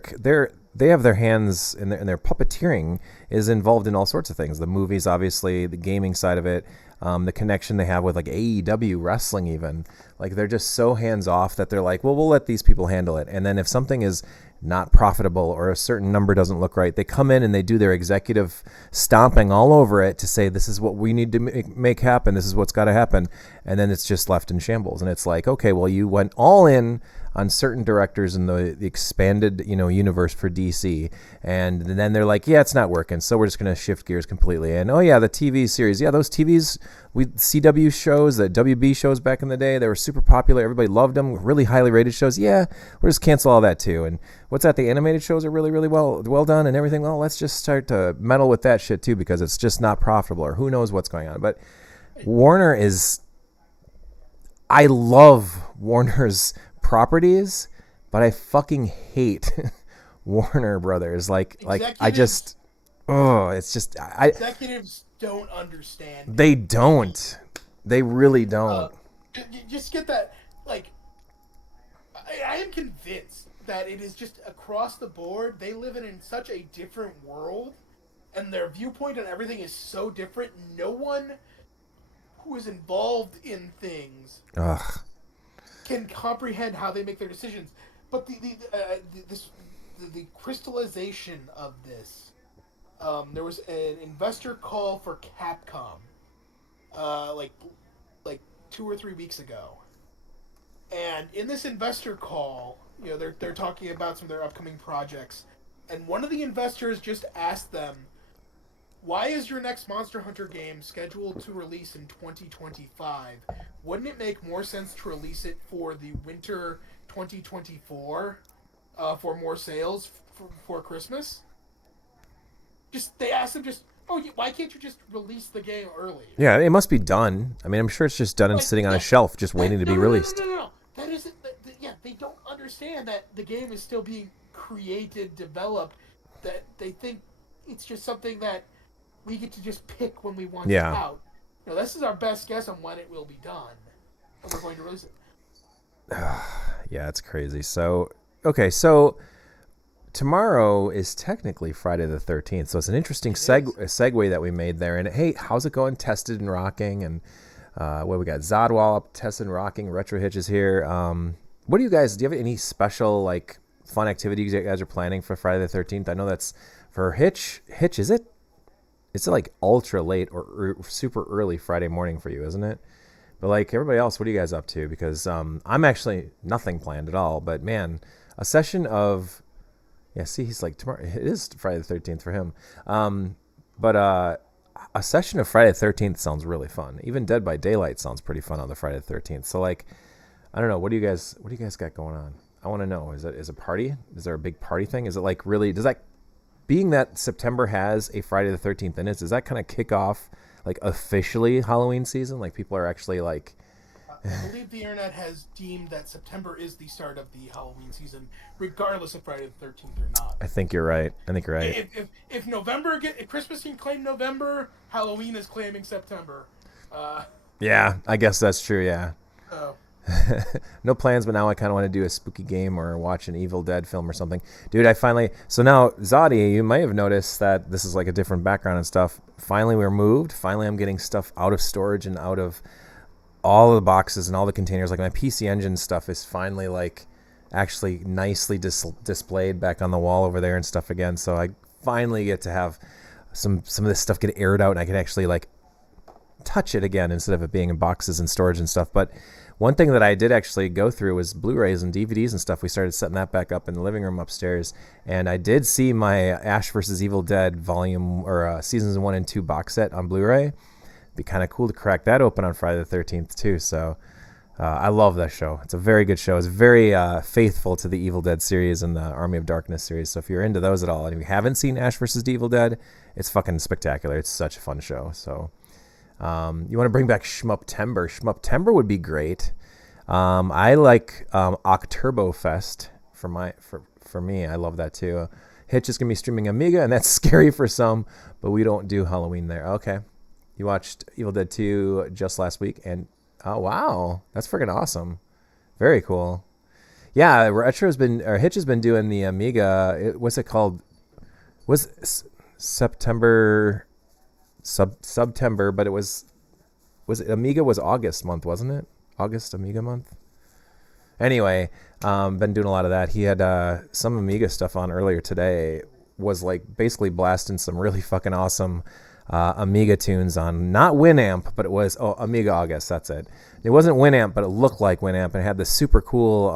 have their hands in their puppeteering is involved in all sorts of things. The movies, obviously, the gaming side of it, the connection they have with like AEW wrestling even. Like they're just so hands off that they're like, well, we'll let these people handle it. And then if something is not profitable or a certain number doesn't look right, they come in and they do their executive stomping all over it to say, this is what we need to make happen. This is what's got to happen. And then it's just left in shambles. And it's like, okay, well, you went all in on certain directors in the expanded, universe for DC. And then they're like, yeah, it's not working. So we're just going to shift gears completely. And, oh yeah, the TV series. Yeah, those TVs, CW shows, the WB shows back in the day, they were super popular. Everybody loved them. Really highly rated shows. Yeah, we'll just cancel all that too. And what's that? The animated shows are really, really well done and everything. Well, let's just start to meddle with that shit too because it's just not profitable or who knows what's going on. But Warner is... I love Warner's properties, but I fucking hate Warner Brothers. I just, it's just executives don't understand. They don't. They really don't. You just get that. Like, I am convinced that it is just across the board. They live in such a different world, and their viewpoint on everything is so different. No one who is involved in things can comprehend how they make their decisions. But the crystallization of this, there was an investor call for Capcom, like 2 or 3 weeks ago, and in this investor call, they're talking about some of their upcoming projects, and one of the investors just asked them, why is your next Monster Hunter game scheduled to release in 2025? Wouldn't it make more sense to release it for the winter 2024 for more sales for Christmas? They asked him why can't you just release the game early? Yeah, it must be done. I mean, I'm sure it's just done and sitting on a shelf just waiting to be released. No. That isn't... they don't understand that the game is still being created, developed, that they think it's just something that we get to just pick when we want it out. This is our best guess on when it will be done. And we're going to release it. Yeah, it's crazy. So, okay, so tomorrow is technically Friday the 13th. So it's an interesting segue that we made there. And hey, how's it going? Tested and rocking. And we got Zodwall up, tested and rocking. Retro Hitch is here. Do you have any special, fun activities you guys are planning for Friday the 13th? I know that's for Hitch. Hitch, is it? It's ultra late or super early Friday morning for you, isn't it? But everybody else, what are you guys up to? Because I'm actually nothing planned at all. But man, a session of, he's tomorrow. It is Friday the 13th for him. But a session of Friday the 13th sounds really fun. Even Dead by Daylight sounds pretty fun on the Friday the 13th. So like, I don't know. What do you guys got going on? I want to know. Is a party? Is there a big party thing? Is it like really? Does that, being that September has a Friday the 13th in it, does that kind of kick off like officially Halloween season? Like people are actually like. I believe the internet has deemed that September is the start of the Halloween season, regardless of Friday the 13th or not. I think you're right. If November if Christmas can claim November, Halloween is claiming September. Yeah, I guess that's true. Yeah. Oh. No plans, but now I kind of want to do a spooky game or watch an Evil Dead film or something. Dude, so now, Zodi, you may have noticed that this is like a different background and stuff. Finally, we're moved. Finally, I'm getting stuff out of storage and out of all of the boxes and all the containers. Like my PC Engine stuff is finally like actually nicely displayed back on the wall over there and stuff again. So I finally get to have some of this stuff get aired out and I can actually like touch it again instead of it being in boxes and storage and stuff. But one thing that I did actually go through was Blu-rays and DVDs and stuff. We started setting that back up in the living room upstairs, and I did see my Ash vs. Evil Dead seasons 1 and 2 box set on Blu-ray. Be kind of cool to crack that open on Friday the 13th too. So I love that show. It's a very good show. It's very faithful to the Evil Dead series and the Army of Darkness series. So if you're into those at all, and if you haven't seen Ash vs. Evil Dead, it's fucking spectacular. It's such a fun show. So you want to bring back Shmuptember. Shmuptember would be great. I like Oktoberfest for me. I love that too. Hitch is going to be streaming Amiga, and that's scary for some, but we don't do Halloween there. Okay. You watched Evil Dead 2 just last week, and oh wow, that's freaking awesome. Very cool. Yeah, Hitch has been doing the Amiga. What's it called? September, but it was it Amiga was August month, wasn't it? August Amiga month. Anyway, been doing a lot of that. He had some Amiga stuff on earlier today. Was like basically blasting some really fucking awesome Amiga tunes on, not Winamp, but it was Amiga August. That's it. It wasn't Winamp, but it looked like Winamp, and it had this super cool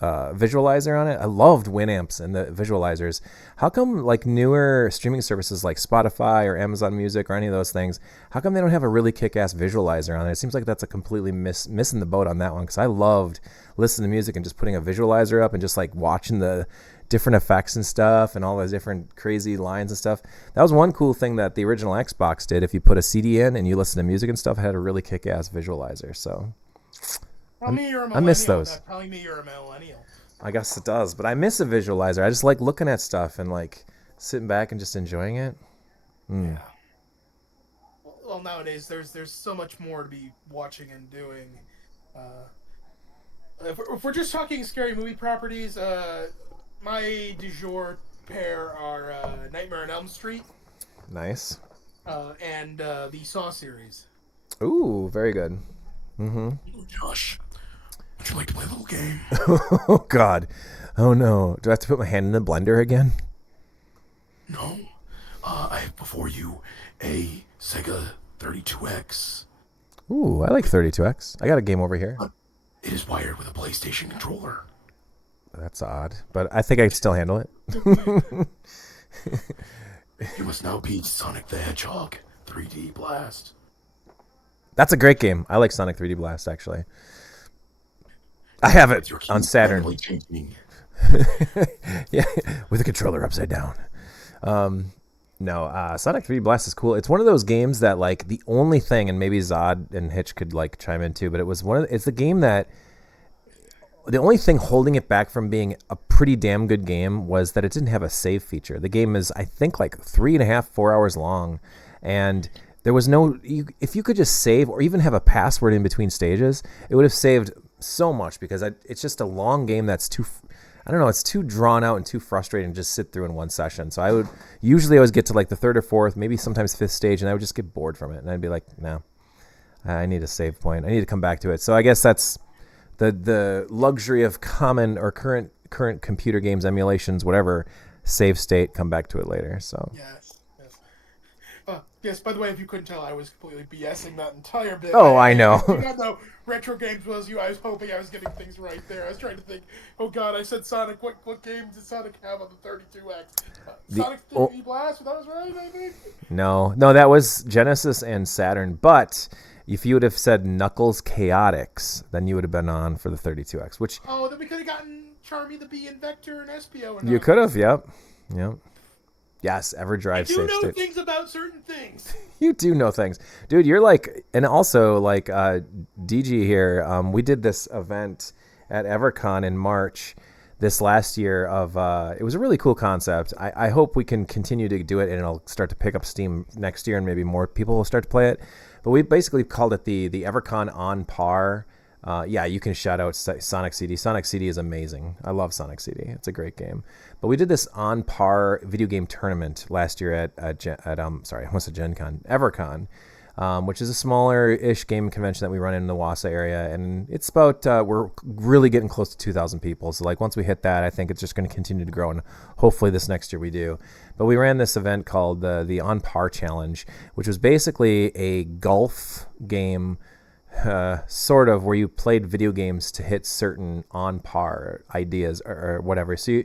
visualizer on it. I loved Winamps and the visualizers. How come like newer streaming services like Spotify or Amazon Music or any of those things, how come they don't have a really kick-ass visualizer on it? It seems like that's a completely missing the boat on that one, because I loved listening to music and just putting a visualizer up and just like watching the different effects and stuff and all those different crazy lines and stuff. That was one cool thing that the original Xbox did. If you put a CD in and you listen to music and stuff, it had a really kick-ass visualizer. So I miss those. That telling me you're a millennial. I guess it does, but I miss a visualizer. I just like looking at stuff and like sitting back and just enjoying it. Yeah. Well, nowadays there's so much more to be watching and doing. If we're just talking scary movie properties, my du jour pair are Nightmare on Elm Street. Nice. And the Saw series. Ooh, very good. Mm-hmm. Josh, would you like to play a little game? Oh, God. Oh, no. Do I have to put my hand in the blender again? No. I have before you a Sega 32X. Ooh, I like 32X. I got a game over here. It is wired with a PlayStation controller. That's odd, but I think I can still handle it. You must now beat Sonic the Hedgehog 3D Blast. That's a great game. I like Sonic 3D Blast, actually. I have it on Saturn. Yeah, with the controller upside down. No, Sonic 3D Blast is cool. It's one of those games that, like, the only thing, and maybe Zod and Hitch could, like, chime in too, but it's the game that the only thing holding it back from being a pretty damn good game was that it didn't have a save feature. The game is, I think, like 3.5, 4 hours long, and there was no. If you could just save or even have a password in between stages, it would have saved so much, because it's just a long game that's too. I don't know. It's too drawn out and too frustrating to just sit through in one session. So I would usually always get to like the third or fourth, maybe sometimes fifth stage, and I would just get bored from it, and I'd be like, no, I need a save point. I need to come back to it. So I guess that's the luxury of common or current computer games, emulations, whatever. Save state, come back to it later. So yes. Yes, by the way, if you couldn't tell, I was completely BSing that entire bit. Oh, I know. I did not know Retro Games was you. I was hoping I was getting things right there. I was trying to think, oh god, I said Sonic. What game did Sonic have on the 32X? Sonic 3D Blast? That was right, I think? No, that was Genesis and Saturn. But if you would have said Knuckles Chaotix, then you would have been on for the 32X. Which then we could have gotten Charmy the Bee and Vector and Espio. You could have, yep. Yes, EverDrive Save State. You know things about certain things. You do know things. Dude, you're like, and also like DG here, we did this event at EverCon in March this last year of, it was a really cool concept. I hope we can continue to do it and it'll start to pick up steam next year and maybe more people will start to play it. But we basically called it the EverCon on par. You can shout out Sonic CD. Sonic CD is amazing. I love Sonic CD. It's a great game. But we did this on par video game tournament last year at Gen Con, EverCon, which is a smaller-ish game convention that we run in the Wausau area, and it's about we're really getting close to 2,000 people. So like once we hit that, I think it's just going to continue to grow, and hopefully this next year we do. But we ran this event called the On Par Challenge, which was basically a golf game. Sort of where you played video games to hit certain on par ideas or whatever. So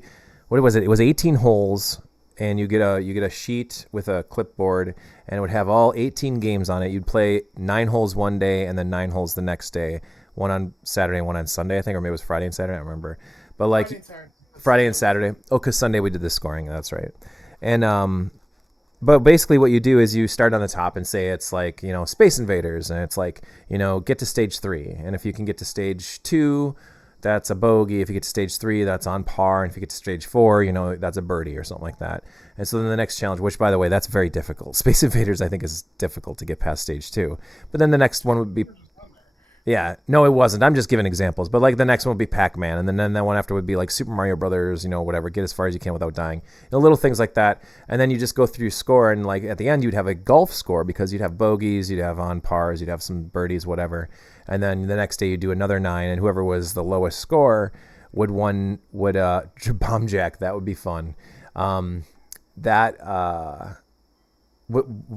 what was it? It was 18 holes, and you get a sheet with a clipboard, and it would have all 18 games on it. You'd play 9 holes one day, and then 9 holes the next day. One on Saturday, one on Sunday, I think, or maybe it was Friday and Saturday. I don't remember. But like Friday and Saturday. Oh, because Sunday we did the scoring. That's right. And but basically what you do is you start on the top and say it's like, Space Invaders, and it's like, get to stage 3. And if you can get to stage 2, that's a bogey. If you get to stage 3, that's on par. And if you get to stage 4, that's a birdie or something like that. And so then the next challenge, which by the way, that's very difficult. Space Invaders, I think, is difficult to get past stage 2. But then the next one would be... Yeah, no, it wasn't. I'm just giving examples. But like the next one would be Pac-Man, and then that one after would be like Super Mario Brothers, whatever. Get as far as you can without dying. Little things like that. And then you just go through your score, and like at the end you'd have a golf score because you'd have bogeys, you'd have on pars, you'd have some birdies, whatever. And then the next day you do another 9, and whoever was the lowest score would bomb jack. That would be fun.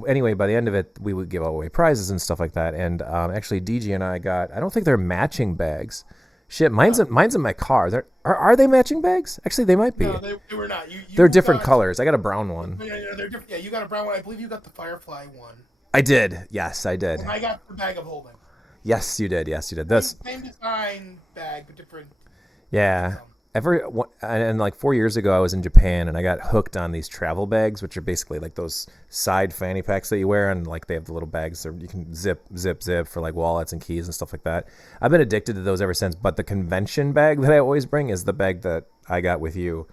Anyway, by the end of it, we would give away prizes and stuff like that. And actually, DG and I don't think they're matching bags. Shit, mine's in my car. Are they matching bags? Actually, they might be. No, they were not. They're different colors. I got a brown one. Yeah, they're different. Yeah, you got a brown one. I believe you got the Firefly one. I did. Yes, I did. And I got the bag of holding. Yes, you did. Same design bag, but different. Yeah. And like 4 years ago, I was in Japan and I got hooked on these travel bags, which are basically like those side fanny packs that you wear, and like they have the little bags so you can zip for like wallets and keys and stuff like that. I've been addicted to those ever since. But the convention bag that I always bring is the bag that I got with you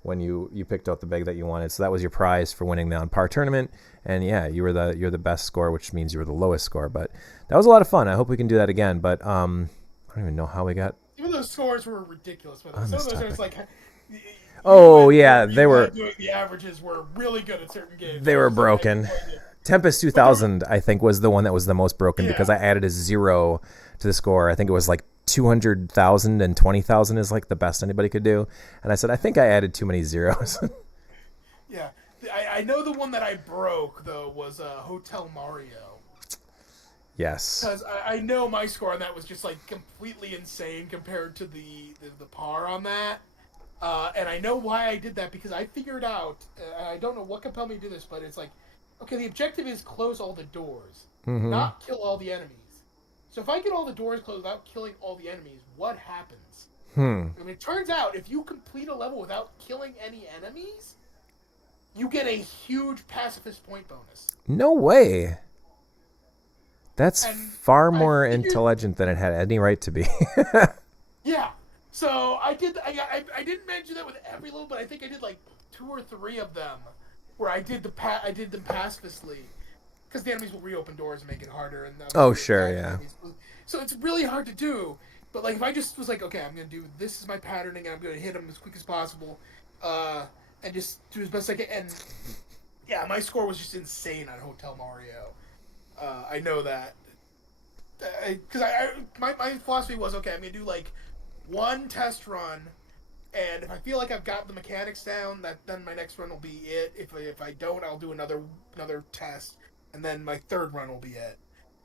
when you picked out the bag that you wanted. So that was your prize for winning the on par tournament. And yeah, you're the best score, which means you were the lowest score. But that was a lot of fun. I hope we can do that again. But I don't even know how we got. Even those scores were ridiculous. But some of those are like. They were. The averages were really good at certain games. They were broken. Tempest 2000, I think, was the one that was the most broken because I added a 0 to the score. I think it was like 200,000 and 20,000 is like the best anybody could do. And I said, I think I added too many zeros. Yeah, I know the one that I broke though was Hotel Mario. Yes. Because I know my score on that was just like completely insane compared to the par on that. And I know why I did that because I figured out, I don't know what compelled me to do this, but it's like, okay, the objective is close all the doors, not kill all the enemies. So if I get all the doors closed without killing all the enemies, what happens? And it turns out if you complete a level without killing any enemies, you get a huge pacifist point bonus. No way. That's far more intelligent than it had any right to be. Yeah. So I didn't mention that with every level, but I think I did like 2 or 3 of them where I did them pacifistly because the enemies will reopen doors and make it harder. And sure, yeah. So it's really hard to do. But like if I just was like, okay, I'm gonna do this is my patterning and I'm gonna hit them as quick as possible, and just do as best I can. And yeah, my score was just insane on Hotel Mario. I know that because my philosophy was okay. I'm gonna do like 1 test run, and if I feel like I've got the mechanics down, then my next run will be it. If I don't, I'll do another test. and then my third run will be it,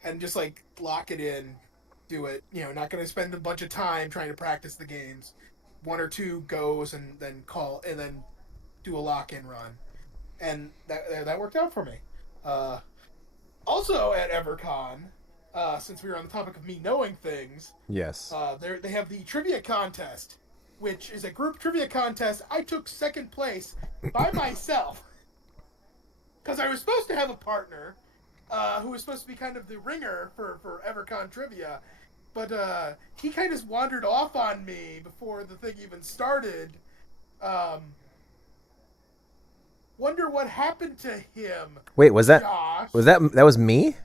and just like lock it in, do it. Not going to spend a bunch of time trying to practice the games. 1 or 2 goes and then call and then do a lock-in run, and that worked out for me. Also at EverCon, since we were on the topic of me knowing things, yes, they have the trivia contest, which is a group trivia contest. I took second place by myself because I was supposed to have a partner who was supposed to be kind of the ringer for EverCon trivia, but he kind of wandered off on me before the thing even started. Wonder what happened to him. Wait, was that Josh? that was me?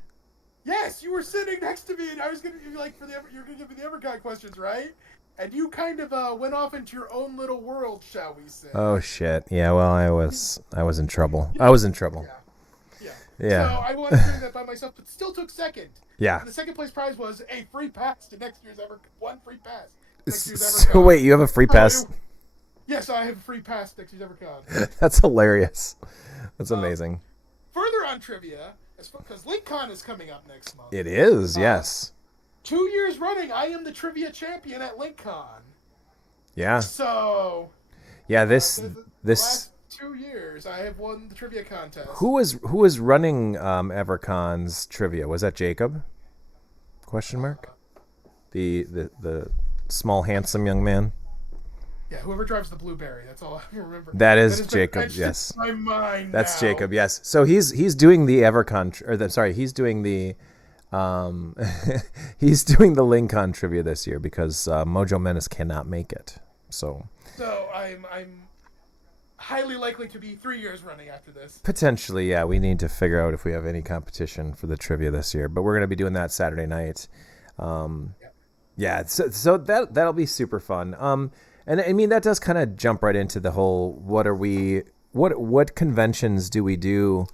Yes, you were sitting next to me, and I was gonna you're gonna give me the EverCon questions, right? And you kind of went off into your own little world, shall we say? Oh shit! Yeah, well, I was in trouble. I was in trouble. Yeah. So I wanted to do that by myself, but still took second. Yeah. And the second place prize was a free pass to next year's one free pass. Next year's So EverCon. wait, you have a free pass? Yes, I have a free pass next year's EverCon. That's hilarious. That's amazing. Further on trivia, because LinkCon is coming up next month. It is, yes. 2 years running, I am the trivia champion at LinkCon. Yeah. So. Yeah, this. Last 2 years, I have won the trivia contest. Who was running EverCon's trivia? Was that Jacob? Question mark. The small handsome young man. Yeah, whoever drives the Blueberry. That's all I remember. That is Jacob. Yes. My mind. That's now. Jacob. Yes. So he's doing the EverCon, he's doing the he's doing the LinkCon trivia this year because Mojo Menace cannot make it. So I'm highly likely to be 3 years running after this. Potentially, yeah. We need to figure out if we have any competition for the trivia this year, but we're going to be doing that Saturday night. Yeah. So that'll be super fun. And I mean, that does kind of jump right into the whole, what conventions do we do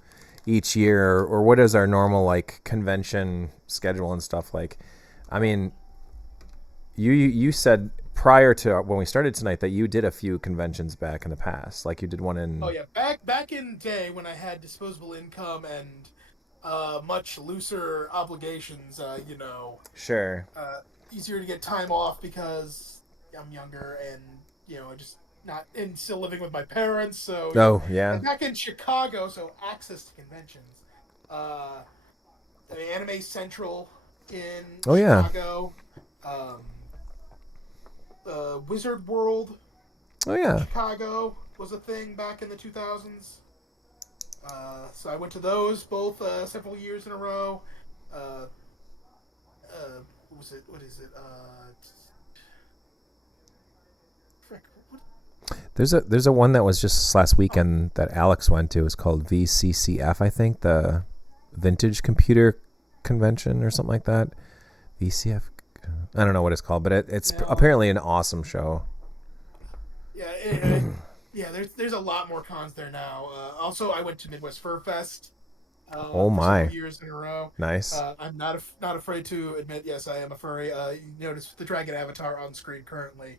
each year, or what is our normal like convention schedule and stuff like? I mean, you said prior to when we started tonight that you did a few conventions back in the past, like you did one in. Oh yeah, back in the day when I had disposable income and much looser obligations, Sure. Easier to get time off because I'm younger and just not and still living with my parents. So yeah. I'm back in Chicago, so access to conventions. Anime Central in Chicago. Wizard World. Chicago was a thing back in the 2000s. So I went to those both several years in a row. What was it? What is it? There's a one that was just last weekend that Alex went to. It's called VCCF, I think, the Vintage Computer Convention or something like that. VCF, I don't know what it's called, but it's apparently an awesome show. Yeah, there's a lot more cons there now. Also, I went to Midwest Fur Fest. Oh my! Years in a row. Nice. I'm not afraid to admit, yes, I am a furry. You notice the dragon avatar on screen currently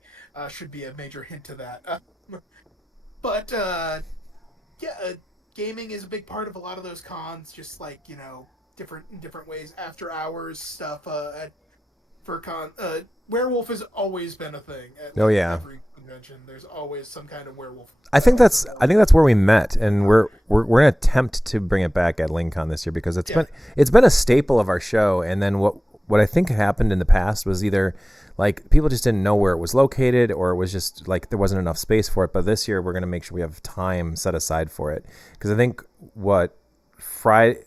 should be a major hint to that. But gaming is a big part of a lot of those cons. Just like different ways, after hours stuff. At FurCon, werewolf has always been a thing. At every convention, there's always some kind of werewolf. I think that's where we met, and we're gonna attempt to bring it back at LinkCon this year because it's been a staple of our show. And then what I think happened in the past was either like people just didn't know where it was located, or it was just like there wasn't enough space for it. But this year we're gonna make sure we have time set aside for it because I think Friday.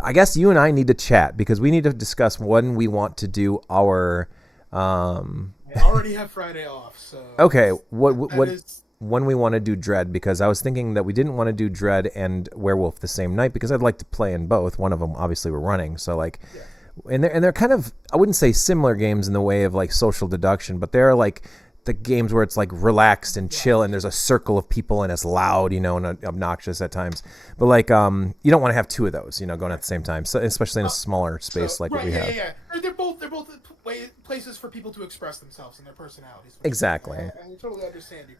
I guess you and I need to chat because we need to discuss when we want to do our. I already have Friday off, so. Okay, when we want to do Dread, because I was thinking that we didn't want to do Dread and Werewolf the same night because I'd like to play in both. One of them obviously we're running, so like, and they're kind of, I wouldn't say similar games in the way of like social deduction, but they're like the games where it's like relaxed and chill and there's a circle of people and it's loud, and obnoxious at times. But like, you don't want to have two of those, going at the same time, so especially in a smaller space like what we have. Yeah. They're both places for people to express themselves and their personalities. Exactly. I totally understand you.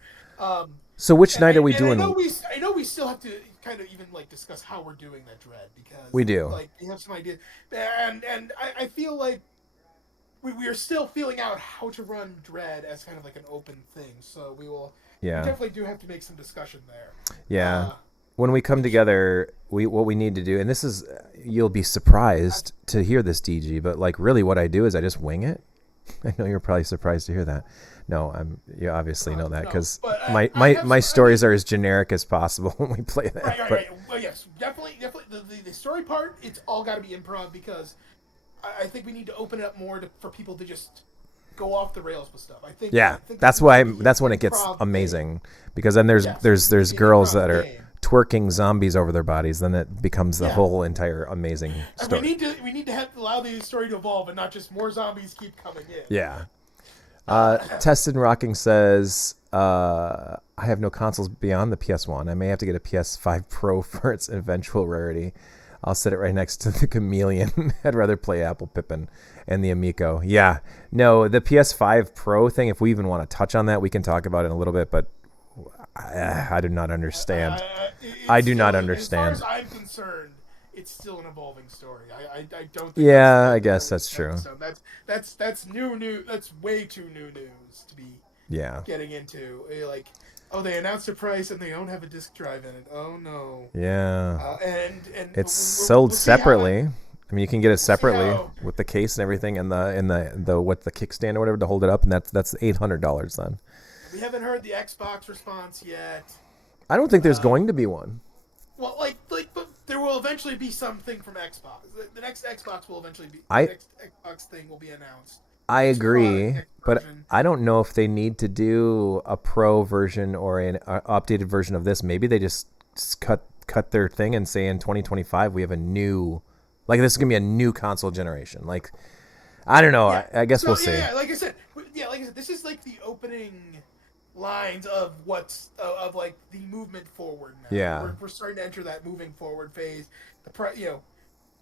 So which night are we doing? I know we still have to kind of even like discuss how we're doing that dread because we do. Like we have some ideas, and I feel like we are still feeling out how to run dread as kind of like an open thing. So we will. Yeah. We definitely do have to make some discussion there. Yeah. When we come together, what we need to do, and this is, you'll be surprised to hear this, DG, but like really what I do is I just wing it. I know you're probably surprised to hear that. No, you obviously know that because my stories are as generic as possible when we play that. Right. Well, yes, definitely. The story part, it's all got to be improv because I think we need to open it up more for people to just go off the rails with stuff. I think that's when it gets amazing because then there's girls that are twerking zombies over their bodies. Then it becomes the whole entire amazing story. And we need to allow the story to evolve and not just more zombies keep coming in. Yeah. Tested Rocking says, I have no consoles beyond the PS1. I may have to get a PS5 Pro for its eventual rarity. I'll set it right next to the Chameleon. I'd rather play Apple Pippin and the Amico. Yeah. No, the PS5 Pro thing, if we even want to touch on that, we can talk about it in a little bit, but I do not understand. I do not understand. As far as I'm concerned, it's still an evolving story. I don't think I guess that's true. So that's new. That's way too new news to be getting into. Like, oh, they announced a price and they don't have a disc drive in it. Oh no. Yeah. And it's sold separately. I mean, you can get it separately with the case and everything, and the what the kickstand or whatever to hold it up, and that's $800 then. We haven't heard the Xbox response yet. I don't think there's going to be one. Well, but there will eventually be something from Xbox. The next Xbox will eventually be. The next Xbox thing will be announced. I agree, but I don't know if they need to do a pro version or an updated version of this. Maybe they just cut their thing and say in 2025 we have a new, like this is gonna be a new console generation. Like, I don't know. I guess we'll see. Yeah, like I said, this is like the opening lines of what's of like the movement forward now. Yeah, we're starting to enter that moving forward phase.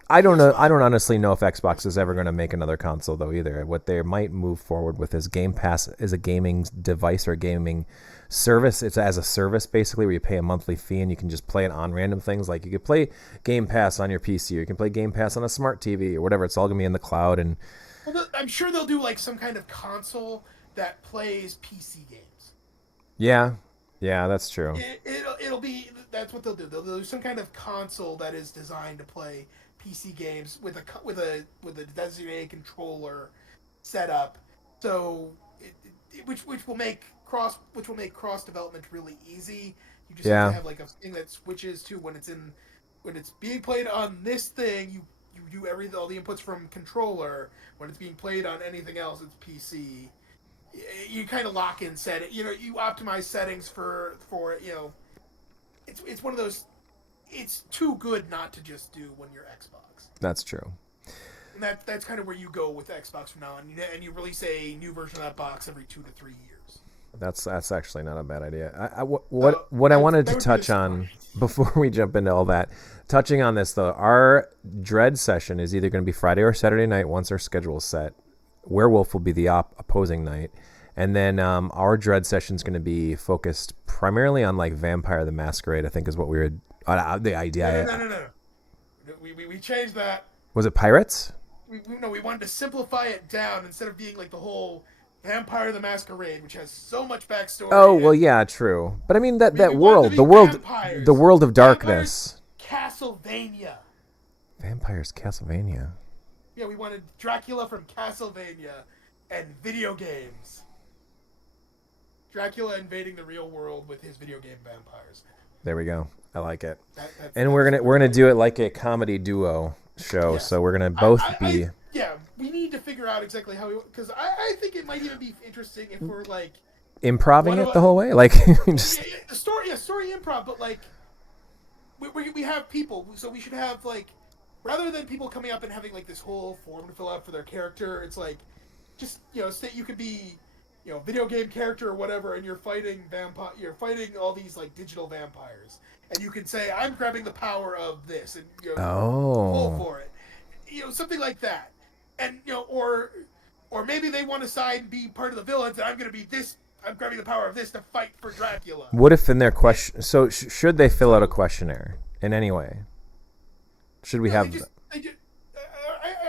I don't know. I don't honestly know if Xbox is ever going to make another console though either. What they might move forward with is Game Pass is a gaming device or a gaming service. It's as a service basically where you pay a monthly fee and you can just play it on random things. Like you could play Game Pass on your PC or you can play Game Pass on a smart TV or whatever. It's all going to be in the cloud. And I'm sure they'll do like some kind of console that plays PC games. Yeah, that's true. It'll be that's what they'll do. They'll do some kind of console that is designed to play PC games with a designated controller setup. So which will make cross development really easy. You just have to have like a thing that switches to when it's being played on this thing. You do all the inputs from controller. When it's being played on anything else, it's PC. You kind of lock in you optimize settings for it's one of those. It's too good not to just do when you're Xbox. That's true. And that's kind of where you go with Xbox from now on, and you release a new version of that box every 2 to 3 years. That's actually not a bad idea. What I wanted to touch on before we jump into all that, touching on this though, our Dread session is either going to be Friday or Saturday night once our schedule is set. Werewolf will be the opposing night, and then our Dread session is going to be focused primarily on like Vampire the Masquerade. I think is what we were the idea. No. We changed that. Was it Pirates? We wanted to simplify it down instead of being like the whole Vampire the Masquerade, which has so much backstory. Oh well, yeah, true. But I mean that world, the world of darkness. Castlevania. Vampires Castlevania. Yeah, we wanted Dracula from Castlevania and video games. Dracula invading the real world with his video game vampires. There we go. I like it. And we're gonna do it like a comedy duo show. Yes. So we're gonna both be. We need to figure out exactly how because I think it might even be interesting if we're like improving it the whole way, like just story improv, but like we have people, so we should have like. Rather than people coming up and having like this whole form to fill out for their character, it's like, just say you could be, video game character or whatever, and you're fighting all these like digital vampires, and you can say I'm grabbing the power of this, and pull for it, something like that, and or Or maybe they want to side and be part of the villains, and I'm going to be this. I'm grabbing the power of this to fight for Dracula. What if in their question? So should they fill out a questionnaire in any way? Should we have? I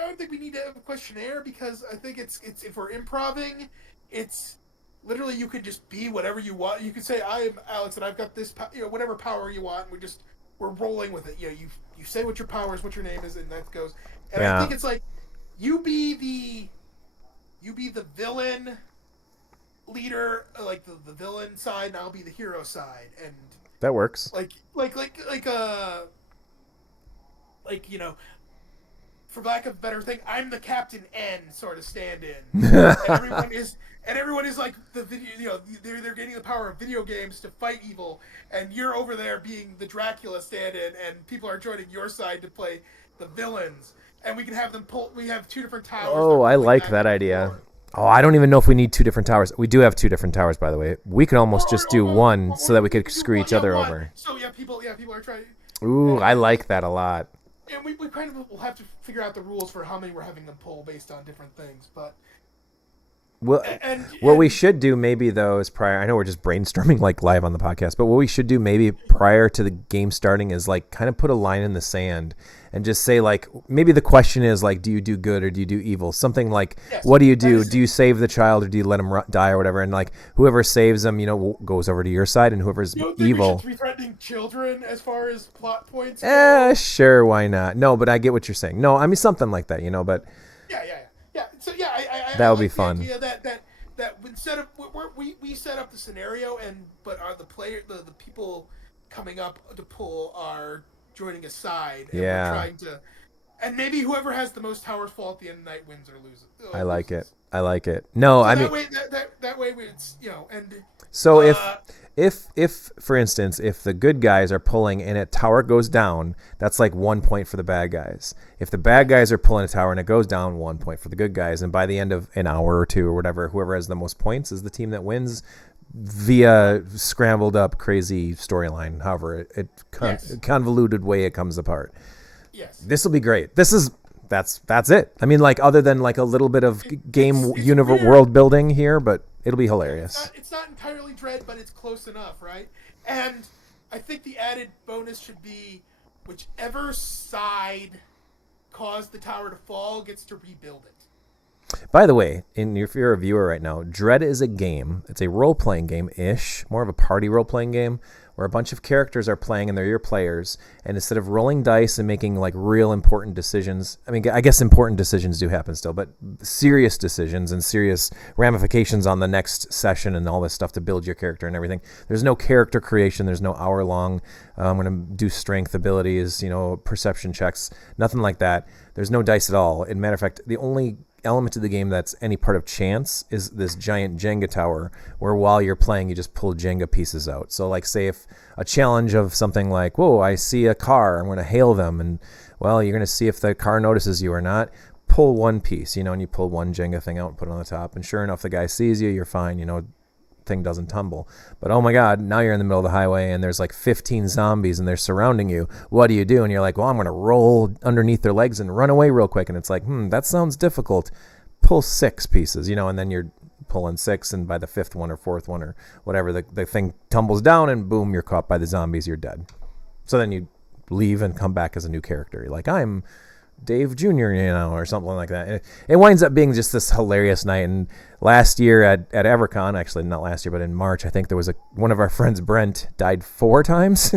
don't think we need to have a questionnaire because I think it's if we're improving, it's literally you could just be whatever you want. You could say I am Alex and I've got this, whatever power you want. And we're rolling with it. You say what your power is, what your name is, and that goes. And I think it's like you be the villain leader, like the villain side, and I'll be the hero side, and that works. Like for lack of a better thing, I'm the Captain N sort of stand-in, and everyone is like the video. They're getting the power of video games to fight evil, and you're over there being the Dracula stand-in, and people are joining your side to play the villains, and we can have them pull. We have 2 different towers. Oh, I like that idea. Oh, I don't even know if we need 2 different towers. We do have 2 different towers, by the way. We could almost just do one so that we could screw each other over. So people are trying. Ooh, I like that a lot. And we kind of will have to figure out the rules for how many we're having them pull based on different things, but. Well, what we should do maybe though is prior. I know we're just brainstorming like live on the podcast, but what we should do maybe prior to the game starting is like kind of put a line in the sand and just say like maybe the question is like, do you do good or do you do evil? Something like, what do you do? Do you save the child or do you let him die or whatever? And like whoever saves him, goes over to your side, and whoever's evil. We should be threatening children as far as plot points. Sure, why not? No, but I get what you're saying. No, I mean something like that, but. Yeah. So that would be fun. That instead of we set up the scenario, but are the people coming up to pull are joining a side. And we're trying to, and maybe whoever has the most towers fall at the end of the night wins or loses. I like it. No, so I mean that way it's and. So if for instance, if the good guys are pulling and a tower goes down, that's like 1 point for the bad guys. If the bad guys are pulling a tower and it goes down, 1 point for the good guys. And by the end of an hour or 2 or whatever, whoever has the most points is the team that wins via scrambled up crazy storyline. However, convoluted way it comes apart. Yes. This will be great. That's it. I mean, like other than like a little bit of game universe world building here, but it'll be hilarious. It's not entirely Dread, but it's close enough, right? And I think the added bonus should be whichever side caused the tower to fall gets to rebuild it. By the way, if you're a viewer right now, Dread is a game. It's a role-playing game-ish, more of a party role-playing game, where a bunch of characters are playing and they're your players, and instead of rolling dice and making like real important decisions, I mean, I guess important decisions do happen still, but serious decisions and serious ramifications on the next session and all this stuff to build your character and everything. There's no character creation. There's no hour-long, I'm going to do strength abilities, perception checks, nothing like that. There's no dice at all. As a matter of fact, the only element of the game that's any part of chance is this giant Jenga tower where while you're playing you just pull Jenga pieces out. So like say if a challenge of something like, whoa, I see a car, I'm going to hail them, and well, you're going to see if the car notices you or not. Pull one piece, and you pull one Jenga thing out and put it on the top, and sure enough the guy sees you, you're fine, thing doesn't tumble. But oh my god, now you're in the middle of the highway and there's like 15 zombies and they're surrounding you. What do you do? And you're like, well, I'm going to roll underneath their legs and run away real quick. And it's like, that sounds difficult. Pull 6 pieces, and then you're pulling 6, and by the 5th one or 4th one or whatever, the thing tumbles down and boom, you're caught by the zombies, you're dead. So then you leave and come back as a new character. You're like, I'm Dave Jr., or something like that. It winds up being just this hilarious night. And last year at EverCon, actually not last year, but in March, I think there was one of our friends, Brent, died 4 times.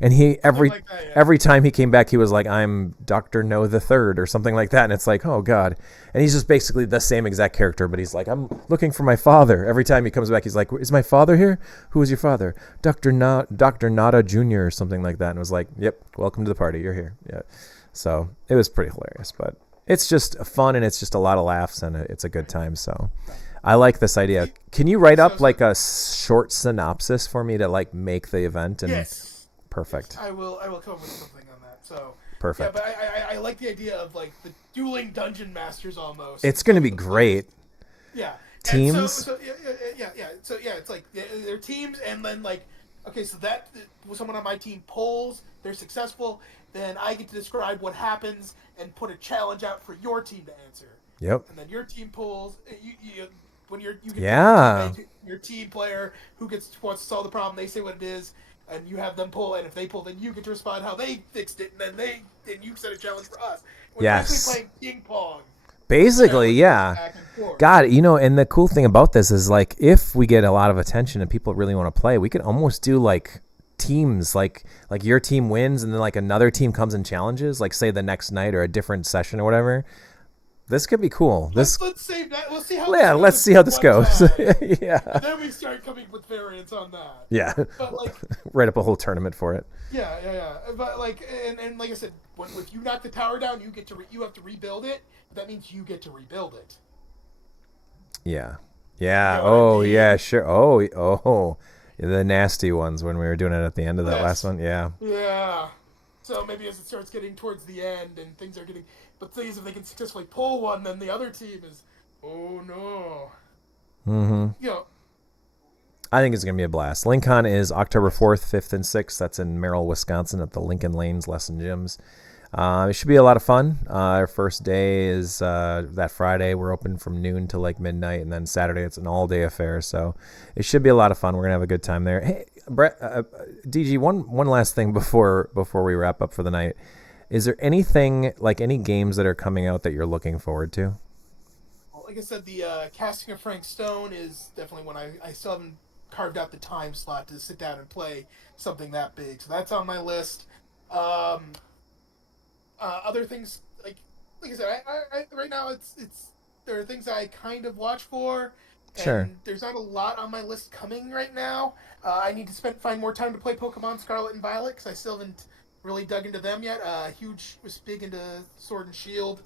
And he every time he came back, he was like, I'm Dr. No the Third or something like that. And it's like, oh God. And he's just basically the same exact character, but he's like, I'm looking for my father. Every time he comes back, he's like, is my father here? Who is your father? Dr. Nada Jr. or something like that. And it was like, yep, welcome to the party. You're here. Yeah. So it was pretty hilarious, but it's just fun and it's just a lot of laughs and it's a good time. So I like this idea. Can you write up like a short synopsis for me to like make the event? And yes. Perfect. I will come up with something on that. So perfect. Yeah, but I like the idea of like the dueling dungeon masters almost. It's going to be great. Yeah. Teams. So yeah. So yeah, it's like they're teams, and then like Okay, so that someone on my team polls, they're successful, then I get to describe what happens and put a challenge out for your team to answer. Yep. And then your team polls. When you get your team player who wants to solve the problem, they say what it is, and you have them pull. And if they pull, then you get to respond how they fixed it, and then you set a challenge for us. We're basically playing ping pong. Basically, yeah. God, and the cool thing about this is, like, if we get a lot of attention and people really want to play, we could almost do, like, teams, like your team wins and then, like, another team comes and challenges, like, say the next night or a different session or whatever. This could be cool. Let's save that. Let's see how. Yeah, let's see how this goes. Yeah. And then we start coming with variants on that. Yeah. But like, write up a whole tournament for it. Yeah. But like, and like I said, if you knock the tower down, you have to rebuild it. That means you get to rebuild it. Yeah. Yeah. Oh, yeah. Sure. Oh. The nasty ones when we were doing it at the end of that last one. Yeah. Yeah. So maybe as it starts getting towards the end and things are getting, but things if they can successfully pull one, then the other team is, oh no. Mm-hmm. I think it's gonna be a blast. LinCon is October 4th, 5th, and 6th. That's in Merrill, Wisconsin, at the Lincoln Lanes Lesson Gyms. It should be a lot of fun. Our first day is that Friday. We're open from noon to like midnight, and then Saturday it's an all-day affair. So it should be a lot of fun. We're gonna have a good time there. Hey, Brett, DG, one last thing before we wrap up for the night. Is there anything, like any games that are coming out that you're looking forward to? Well, like I said, the casting of Frank Stone is definitely one I still haven't carved out the time slot to sit down and play something that big. So that's on my list. Other things like I said, I right now it's there are things I kind of watch for. And sure. There's not a lot on my list coming right now. I need to find more time to play Pokemon Scarlet and Violet because I still haven't really dug into them yet. Was big into Sword and Shield.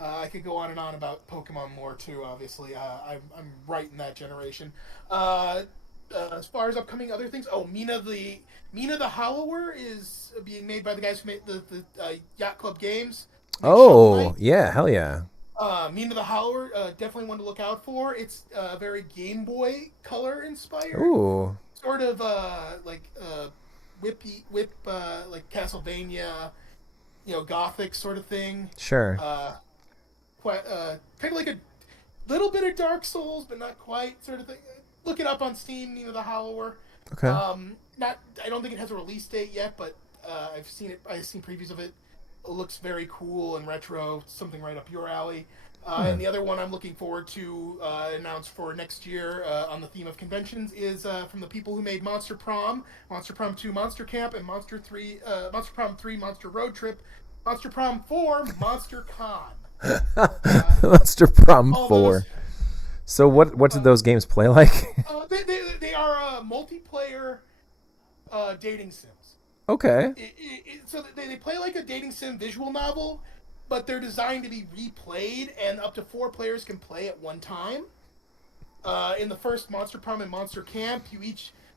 I could go on and on about Pokemon more too. Obviously, I'm right in that generation. As far as upcoming other things, Mina the Hollower is being made by the guys who made the Yacht Club games. Oh yeah, hell yeah. Mina the Hollower, definitely one to look out for. It's very Game Boy Color inspired. Ooh. Sort of like whip like Castlevania, Gothic sort of thing. Sure. Kind of like a little bit of Dark Souls, but not quite, sort of thing. Look it up on Steam, Mina the Hollower. Okay. I don't think it has a release date yet, but I've seen it. I've seen previews of it. It looks very cool and retro, something right up your alley. And the other one I'm looking forward to announce for next year on the theme of conventions is from the people who made Monster Prom, Monster Prom 2 Monster Camp, and Monster Prom 3 Monster Road Trip, Monster Prom 4 Monster Con. Monster Prom 4. So what did those games play like? They are multiplayer dating sims. Okay. So they play like a dating sim visual novel, but they're designed to be replayed, and up to 4 players can play at one time. In the first Monster Prom and Monster Camp,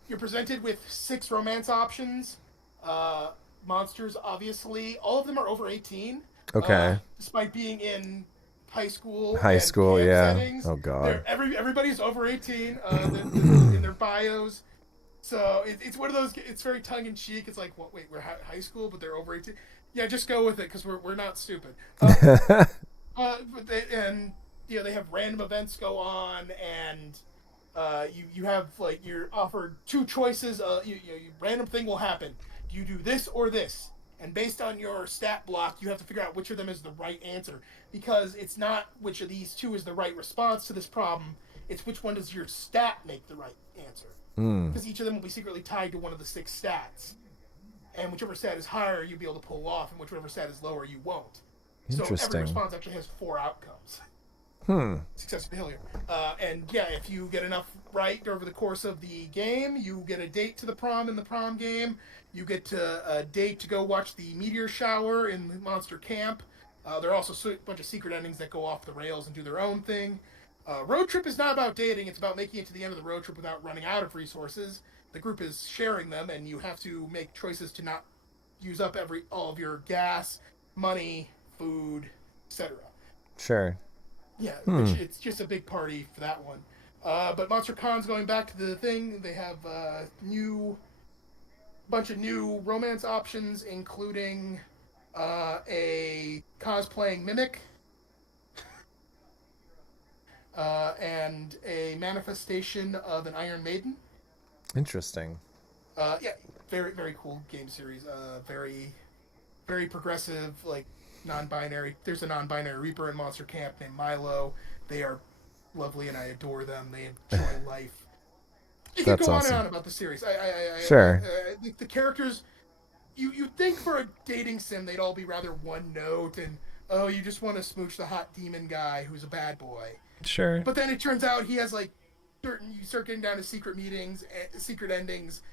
you're presented with 6 romance options. Monsters, obviously, all of them are over 18. Okay. Despite being in high school, yeah. Settings. Oh god. Everybody's over 18 in their bios. So it's one of those. It's very tongue in cheek. It's like, wait, we're high school, but they're over 18. Yeah, just go with it because we're not stupid. But they have random events go on, and you have like you're offered 2 choices. Random thing will happen. You do this or this. And based on your stat block, you have to figure out which of them is the right answer. Because it's not which of these 2 is the right response to this problem. It's which one does your stat make the right answer. Because each of them will be secretly tied to one of the 6 stats. And whichever stat is higher, you'll be able to pull off. And whichever stat is lower, you won't. Interesting. So every response actually has 4 outcomes. Success or failure. And yeah, if you get enough right over the course of the game, you get a date to the prom in the prom game. You get a date to go watch the meteor shower in the Monster Camp. There are also a bunch of secret endings that go off the rails and do their own thing. Road trip is not about dating. It's about making it to the end of the road trip without running out of resources. The group is sharing them, and you have to make choices to not use up all of your gas, money, food, etc. Sure. Yeah, which it's just a big party for that one. But Monster Con's going back to the thing. They have new bunch of new romance options, including a cosplaying Mimic and a manifestation of an Iron Maiden. Interesting. Yeah, very, very cool game series. Very, very progressive, like non-binary. There's a non-binary Reaper in Monster Camp named Milo. They are lovely and I adore them. They enjoy life. You can go on and on about the series. Sure. The characters, you think for a dating sim they'd all be rather one note and, oh, you just want to smooch the hot demon guy who's a bad boy. Sure. But then it turns out he has like you start getting down to secret meetings, secret endings,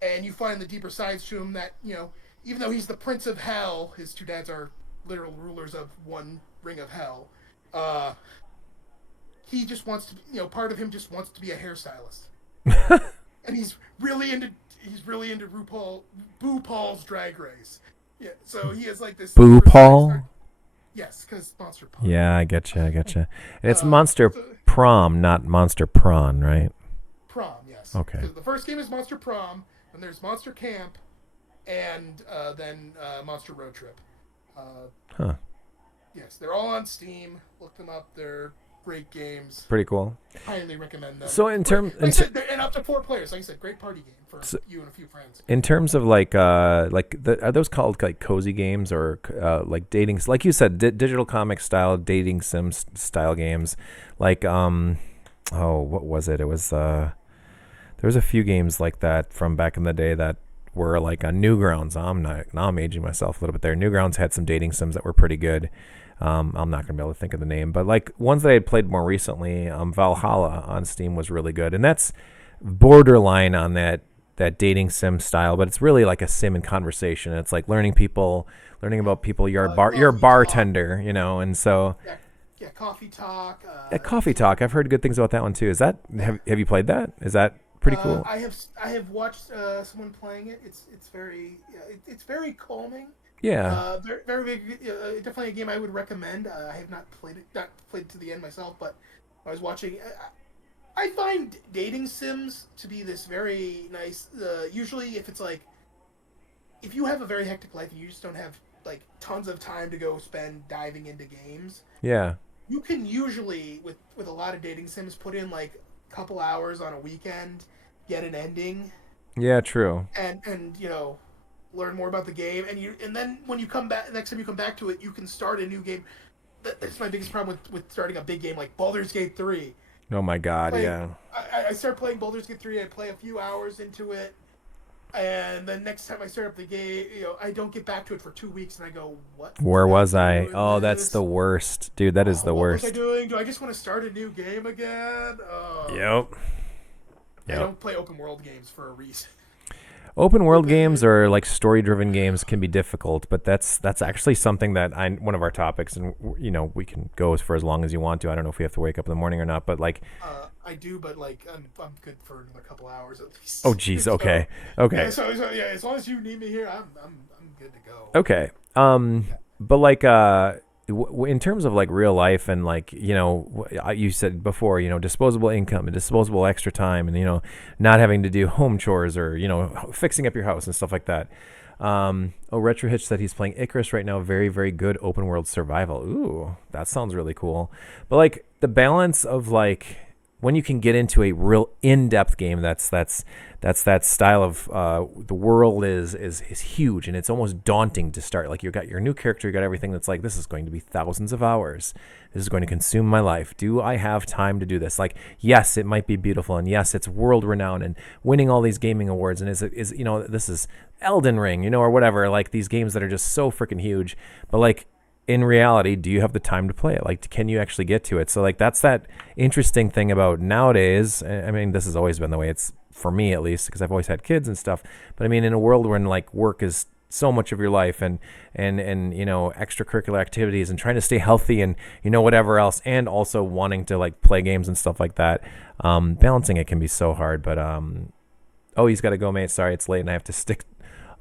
and you find the deeper sides to him that, even though he's the Prince of Hell, his two dads are literal rulers of one ring of hell, he just wants to, part of him just wants to be a hairstylist. And he's really into RuPaul's Drag Race. Yeah, so he has like this RuPaul? Yes, because Monster Prom. Yeah, I getcha. And it's Monster Prom, not Monster Prawn, right? Prom, yes. Okay. The first game is Monster Prom, and there's Monster Camp, and then Monster Road Trip. Yes, they're all on Steam. Look them up. They're great games. Pretty cool. Highly recommend them. So in terms, and up to 4 players, like I said, great party game for you and a few friends. In terms of are those called like cozy games or like dating? Like you said, digital comic style dating sim style games. Like what was it? It was there was a few games like that from back in the day that were like on Newgrounds. I'm aging myself a little bit there. Newgrounds had some dating sims that were pretty good. I'm not going to be able to think of the name, but like ones that I had played more recently, Valhalla on Steam was really good. And that's borderline on that dating sim style, but it's really like a sim in conversation. It's like learning about people. You're a bartender, and so. Yeah, Coffee Talk. Coffee Talk. I've heard good things about that one too. Is that, have you played that? Is that pretty cool? I have watched someone playing it. It's very calming. Yeah. Very big. Definitely a game I would recommend. I have not played it to the end myself, but I was watching. I find dating sims to be this very nice. Usually, if you have a very hectic life and you just don't have like tons of time to go spend diving into games. Yeah. You can usually with a lot of dating sims put in like a couple hours on a weekend, get an ending. Yeah, true. And learn more about the game, and then when you come back, next time you come back to it, you can start a new game. That's my biggest problem with starting a big game like Baldur's Gate 3. Oh my God, yeah. I start playing Baldur's Gate 3, I play a few hours into it, and then next time I start up the game, I don't get back to it for 2 weeks, and I go, what? Where was I? Oh, that's the worst. Dude, that is the worst. What was I doing? Do I just want to start a new game again? Yep. I don't play open world games for a reason. Open world games or like story-driven games can be difficult, but that's actually something that one of our topics, and we can go for as long as you want to. I don't know if we have to wake up in the morning or not, but like I do, but like I'm good for another couple hours at least. Oh geez, okay. Yeah, so yeah, as long as you need me here, I'm good to go. Okay. But like in terms of like real life and like, you said before, disposable income and disposable extra time and, not having to do home chores or, fixing up your house and stuff like that. Retro Hitch said he's playing Icarus right now. Very, very good open world survival. Ooh, that sounds really cool. But like the balance of like when you can get into a real in-depth game that's that style of the world is huge and it's almost daunting to start. Like you got your new character, you got everything that's like, this is going to be thousands of hours. This is going to consume my life. Do I have time to do this? Like, yes, it might be beautiful, and yes, it's world renowned and winning all these gaming awards, and is this is Elden Ring, or whatever, like these games that are just so freaking huge. But like in reality, do you have the time to play it? Like, can you actually get to it? So like that's that interesting thing about nowadays. I mean, this has always been the way it's for me, at least, because I've always had kids and stuff. But I mean, in a world when like work is so much of your life and extracurricular activities and trying to stay healthy and whatever else, and also wanting to like play games and stuff like that, balancing it can be so hard. But oh, he's got to go, mate. Sorry, it's late and I have to stick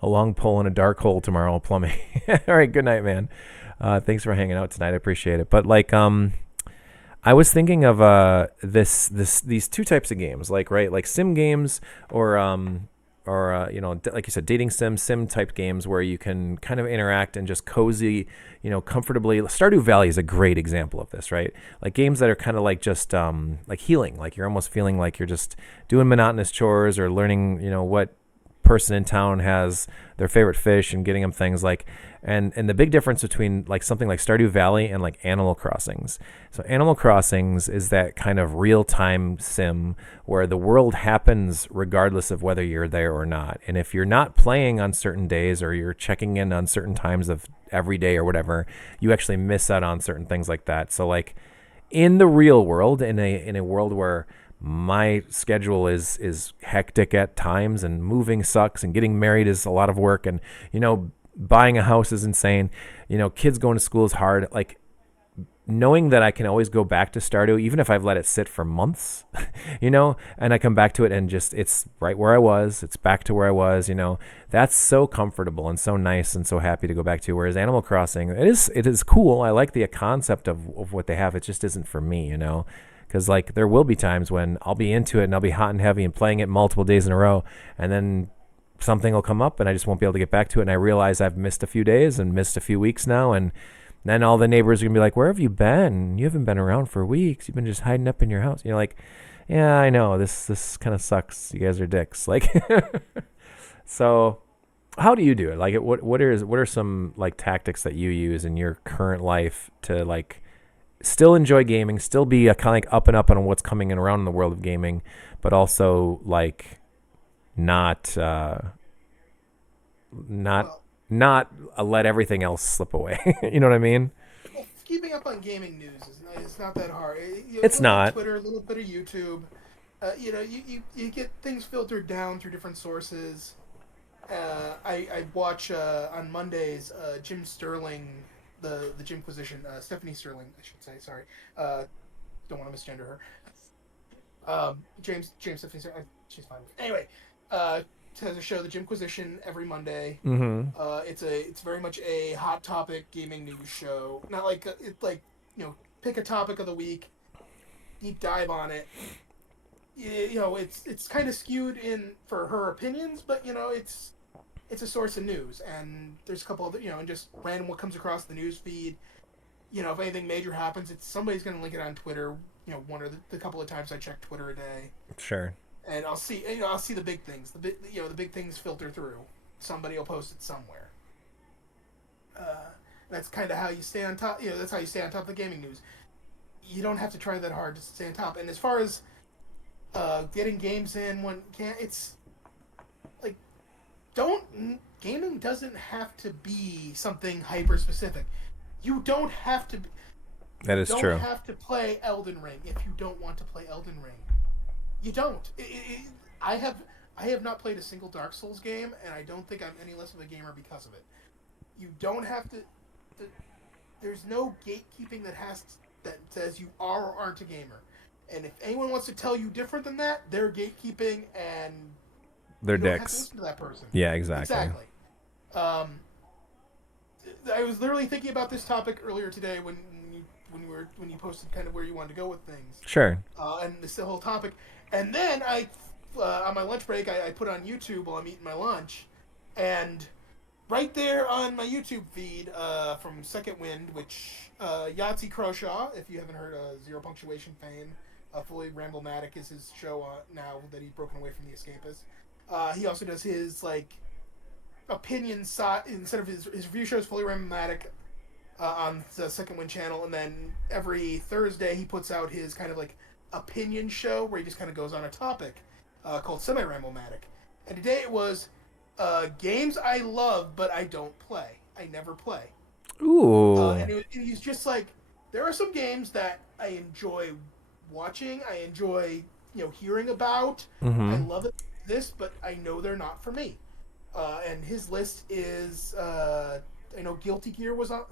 a long pole in a dark hole tomorrow plumbing. All right, good night, man. Thanks for hanging out tonight. I appreciate it. But like I was thinking of these two types of games, like sim games or like you said, dating sim type games where you can kind of interact and just cozy, comfortably. Stardew Valley is a great example of this, right? Like games that are kind of like just like healing, like you're almost feeling like you're just doing monotonous chores or learning, what person in town has their favorite fish and getting them things like, and the big difference between like something like Stardew Valley and like Animal Crossings. So Animal Crossings is that kind of real-time sim where the world happens regardless of whether you're there or not. And if you're not playing on certain days or you're checking in on certain times of every day or whatever, you actually miss out on certain things like that. So like in the real world, in a world where my schedule is hectic at times and moving sucks and getting married is a lot of work and, buying a house is insane. Kids going to school is hard. Like knowing that I can always go back to Stardew, even if I've let it sit for months, and I come back to it and just, it's right where I was. It's back to where I was, that's so comfortable and so nice and so happy to go back to. Whereas Animal Crossing, it is cool. I like the concept of what they have. It just isn't for me, Because like there will be times when I'll be into it and I'll be hot and heavy and playing it multiple days in a row, and then something will come up and I just won't be able to get back to it, and I realize I've missed a few days and missed a few weeks now, and then all the neighbors are gonna be like, "Where have you been? You haven't been around for weeks. You've been just hiding up in your house." You're like, "Yeah, I know. This kind of sucks. You guys are dicks." Like, so how do you do it? Like, what are some like tactics that you use in your current life to like still enjoy gaming, still be a kind of like up and up on what's coming in around in the world of gaming, but also like not let everything else slip away. You know what I mean? Well, keeping up on gaming news is not that hard. It's not. Twitter, a little bit of YouTube. You get things filtered down through different sources. I watch on Mondays Jim Sterling, the Jimquisition, Stephanie Sterling, I should say. Sorry, don't want to misgender her. James Stephanie Sterling. She's fine. Anyway. Has a show, the Jimquisition, every Monday. Mm-hmm. It's very much a hot topic gaming news show. Not like it's like pick a topic of the week, deep dive on it. It's kind of skewed in for her opinions, but it's a source of news, and there's a couple of and just random what comes across the news feed. If anything major happens, somebody's gonna link it on Twitter. One or the couple of times I check Twitter a day. Sure. And I'll see the big things. The big things filter through. Somebody will post it somewhere. That's kind of how you stay on top. That's how you stay on top of the gaming news. You don't have to try that hard to stay on top. And as far as getting games in when can't, it's like gaming doesn't have to be something hyper specific. You don't have to. That is true. You don't have to play Elden Ring if you don't want to play Elden Ring. You don't. I have not played a single Dark Souls game, and I don't think I'm any less of a gamer because of it. You don't have to. There's no gatekeeping that says you are or aren't a gamer. And if anyone wants to tell you different than that, they're gatekeeping, and they're you don't have dicks. to listen to that person. Yeah, exactly. Exactly. I was literally thinking about this topic earlier today when you posted kind of where you wanted to go with things. Sure. And this the whole topic. And then on my lunch break, I put on YouTube while I'm eating my lunch, and right there on my YouTube feed from Second Wind, which Yahtzee Croshaw, if you haven't heard Zero Punctuation fame, fully Ramblematic is his show now that he's broken away from The Escapist. He also does his like opinion side instead of his review shows, fully Ramblematic on the Second Wind channel, and then every Thursday he puts out his kind of like opinion show where he just kind of goes on a topic called Semi-Ramblematic. And today it was games I love but I don't play. I never play. Ooh. And he's just like, there are some games that I enjoy watching, I enjoy hearing about. Mm-hmm. I love this, but I know they're not for me. And his list is I know Guilty Gear was on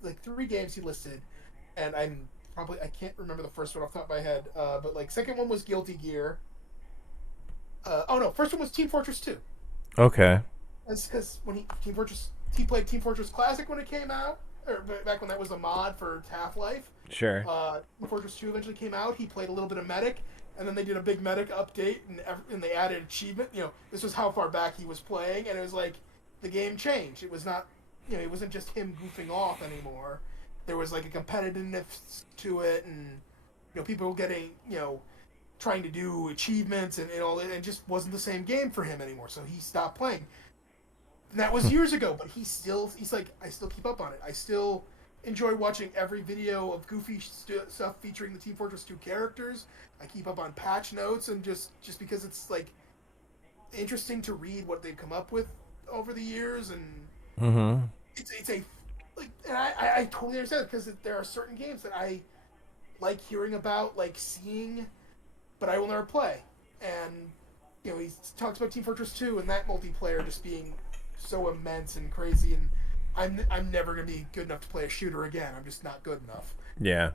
like 3 games he listed, and I can't remember the first one off the top of my head, but like second one was Guilty Gear. First one was Team Fortress 2. Okay. That's because when he played Team Fortress Classic when it came out, or back when that was a mod for Half-Life. Sure. Team Fortress 2 eventually came out. He played a little bit of Medic, and then they did a big medic update, and they added achievement. This was how far back he was playing, and it was like the game changed. It was not, it wasn't just him goofing off anymore. There was like a competitiveness to it, and people getting, trying to do achievements and all that, and it just wasn't the same game for him anymore. So he stopped playing. And that was years ago, but he's like, I still keep up on it. I still enjoy watching every video of goofy stuff featuring the Team Fortress 2 characters. I keep up on patch notes, and just because it's like interesting to read what they've come up with over the years, and it's a like, and I totally understand it, because there are certain games that I like hearing about, like seeing, but I will never play. And he talks about Team Fortress 2 and that multiplayer just being so immense and crazy, and I'm never gonna be good enough to play a shooter again. I'm just not good enough. Yeah.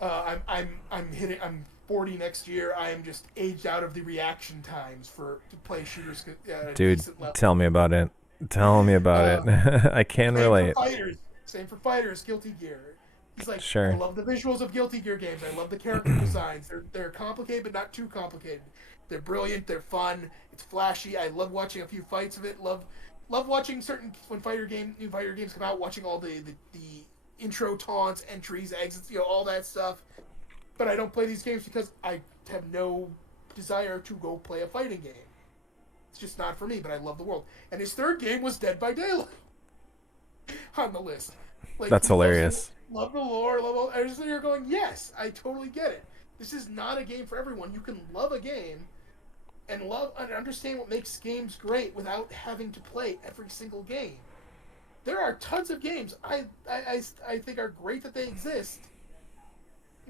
I'm 40 next year. I am just aged out of the reaction times to play shooters at a Dude, decent level. tell me about it. Tell me about it. I can relate. Same for fighters. Guilty Gear. He's like, sure. I love the visuals of Guilty Gear games. I love the character designs. They're complicated, but not too complicated. They're brilliant. They're fun. It's flashy. I love watching a few fights of it. Love watching when new fighter games come out. Watching all the intro taunts, entries, exits, all that stuff. But I don't play these games because I have no desire to go play a fighting game. It's just not for me. But I love the world. And his third game was Dead by Daylight on the list. Like, that's hilarious. Love the lore, I was just sitting here going, yes, I totally get it. This is not a game for everyone. You can love a game and understand what makes games great without having to play every single game. There are tons of games I think are great that they exist,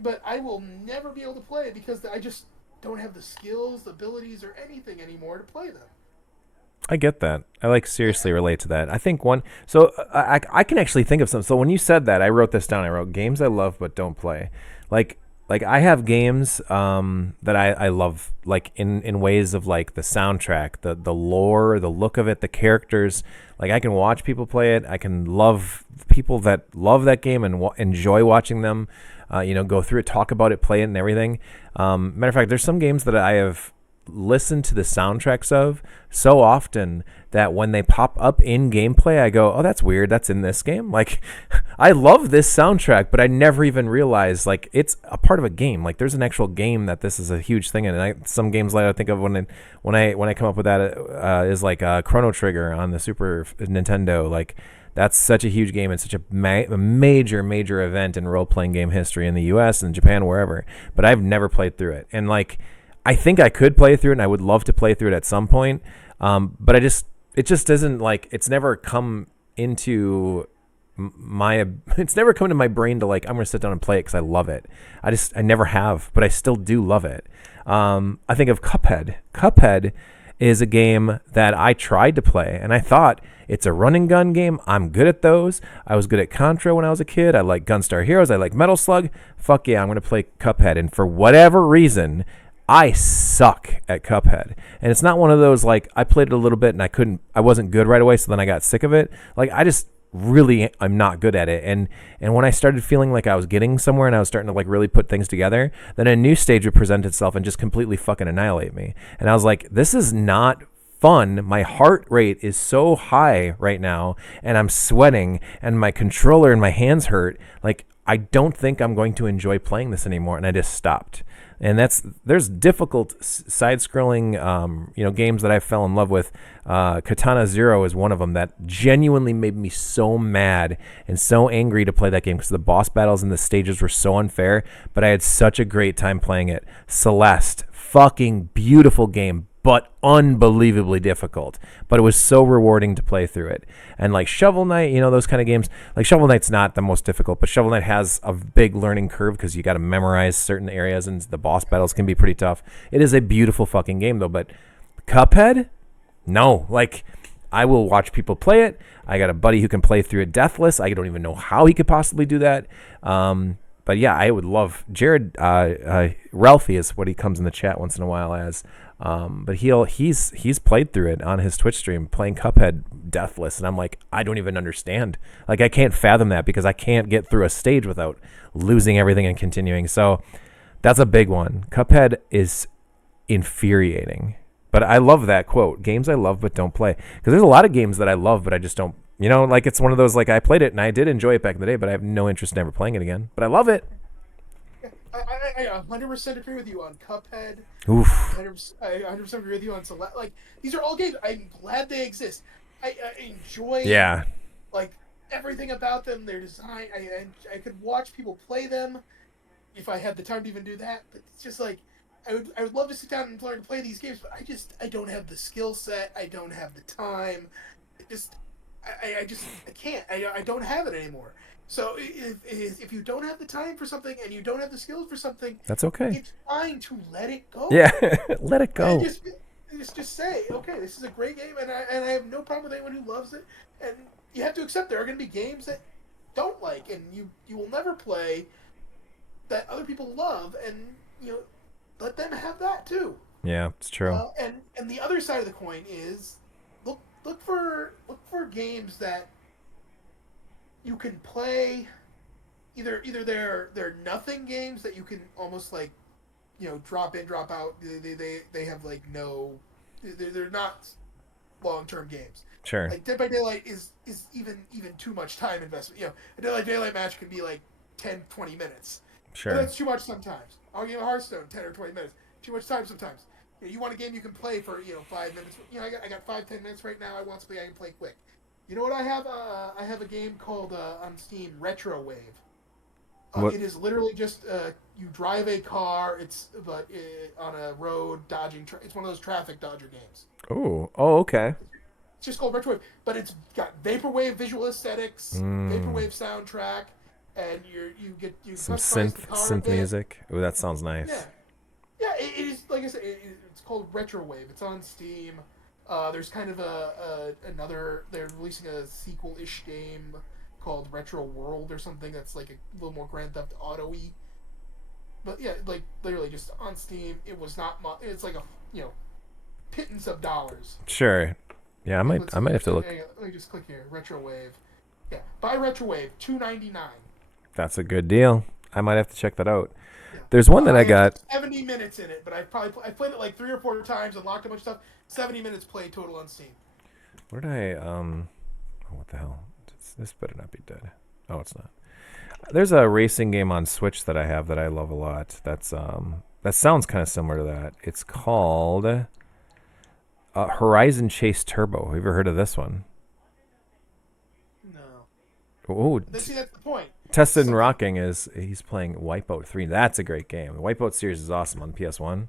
but I will never be able to play it because I just don't have the skills, the abilities, or anything anymore to play them. I get that. I seriously relate to that. I think so I can actually think of some. So when you said that, I wrote this down. I wrote games I love but don't play. Like I have games that I love, like in ways of like the soundtrack, the lore, the look of it, the characters. Like I can watch people play it. I can love people that love that game and enjoy watching them, go through it, talk about it, play it, and everything. Matter of fact, there's some games that I have listen to the soundtracks of so often that when they pop up in gameplay, I go, oh, that's weird. That's in this game. Like, I love this soundtrack, but I never even realized like it's a part of a game. Like, there's an actual game that this is a huge thing in. And some games like I think of when I come up with that is like Chrono Trigger on the Super Nintendo. Like, that's such a huge game and such a major event in role-playing game history in the U.S. and Japan, wherever. But I've never played through it. And like, I think I could play through it, and I would love to play through it at some point. But it just doesn't, like, it's never come into it's never come into my brain to like, I'm going to sit down and play it because I love it. I never have, but I still do love it. I think of Cuphead. Cuphead is a game that I tried to play, and I thought it's a run and gun game. I'm good at those. I was good at Contra when I was a kid. I like Gunstar Heroes. I like Metal Slug. Fuck yeah, I'm going to play Cuphead. And for whatever reason, I suck at Cuphead. And it's not one of those, like, I played it a little bit and I wasn't good right away, so then I got sick of it. Like, I'm not good at it. And when I started feeling like I was getting somewhere and I was starting to, like, really put things together, then a new stage would present itself and just completely fucking annihilate me. And I was like, this is not fun. My heart rate is so high right now, and I'm sweating, and my controller and my hands hurt. Like, I don't think I'm going to enjoy playing this anymore, and I just stopped. And there's difficult side-scrolling, games that I fell in love with. Katana Zero is one of them that genuinely made me so mad and so angry to play that game because the boss battles and the stages were so unfair, but I had such a great time playing it. Celeste, fucking beautiful game, but unbelievably difficult. But it was so rewarding to play through it. And like Shovel Knight, those kind of games, like Shovel Knight's not the most difficult, but Shovel Knight has a big learning curve because you got to memorize certain areas and the boss battles can be pretty tough. It is a beautiful fucking game though, but Cuphead? No. Like, I will watch people play it. I got a buddy who can play through it deathless. I don't even know how he could possibly do that. But yeah, I would love Jared. Ralphie is what he comes in the chat once in a while as. But he's played through it on his Twitch stream, playing Cuphead deathless, and I'm like, I don't even understand. Like, I can't fathom that because I can't get through a stage without losing everything and continuing. So That's a big one. Cuphead is infuriating. But I love that quote. Games I love but don't play. Because there's a lot of games that I love but I just don't. You know, like it's one of those, like I played it and I did enjoy it back in the day, but I have no interest in ever playing it again. But I love it. I 100% agree with you on Cuphead. Oof. I 100% agree with you on Select. Like, these are all games. I'm glad they exist. I enjoy like everything about them. Their design. I could watch people play them if I had the time to even do that. But it's just like I would love to sit down and learn to play these games, but I don't have the skill set. I don't have the time. I can't. I don't have it anymore. So if you don't have the time for something and you don't have the skills for something, that's okay. It's fine to let it go. Yeah, let it go. Just say, okay, this is a great game, and I have no problem with anyone who loves it. And you have to accept there are going to be games that don't like, and you will never play that other people love, and let them have that too. Yeah, it's true. And the other side of the coin is look for games that you can play. Either they're nothing games that you can almost like, drop in, drop out. They have like no, they're not long-term games. Sure. Like Dead by Daylight is even too much time investment. A Dead by Daylight match can be like 10, 20 minutes. Sure. But that's too much sometimes. I'll give a Hearthstone 10 or 20 minutes. Too much time sometimes. You want a game you can play for 5 minutes. I got 5-10 minutes right now. I want something I can play quick. You know what I have? I have a game called on Steam, Retro Wave. It is literally just you drive a car. But on a road dodging. It's one of those traffic dodger games. Oh, okay. It's just called Retro Wave, but it's got vaporwave visual aesthetics, vaporwave soundtrack, and you get some synth music. Oh, that sounds nice. Yeah. It is, like I said. It's called Retro Wave. It's on Steam. There's kind of another. They're releasing a sequel-ish game called Retro World or something that's like a little more Grand Theft Auto-y. But yeah, like literally just on Steam. It was not much. It's like a pittance of dollars. Sure. Yeah, I might have to look. Let me just click here. Retro Wave. Yeah, buy Retro Wave, $2.99. That's a good deal. I might have to check that out. Yeah. There's one that I got 70 minutes in it, but I played it like 3 or 4 times, unlocked a bunch of stuff. 70 minutes play total on Steam. Where did I what the hell? This better not be dead. Oh, it's not. There's a racing game on Switch that I have that I love a lot. That's that sounds kind of similar to that. It's called Horizon Chase Turbo. Have you ever heard of this one? No. Oh, see, that's the point. Tested and Rocking he's playing Wipeout 3. That's a great game. The Wipeout series is awesome on PS1.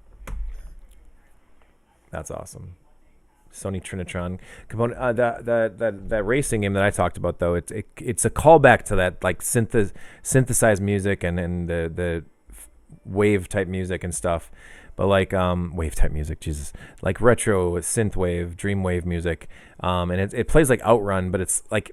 That's awesome. Sony Trinitron component. That racing game that I talked about, though, it's a callback to that like synthesized music and the wave type music and stuff. But like wave type music, Jesus, like retro synth wave, dream wave music, and it plays like Outrun, but it's like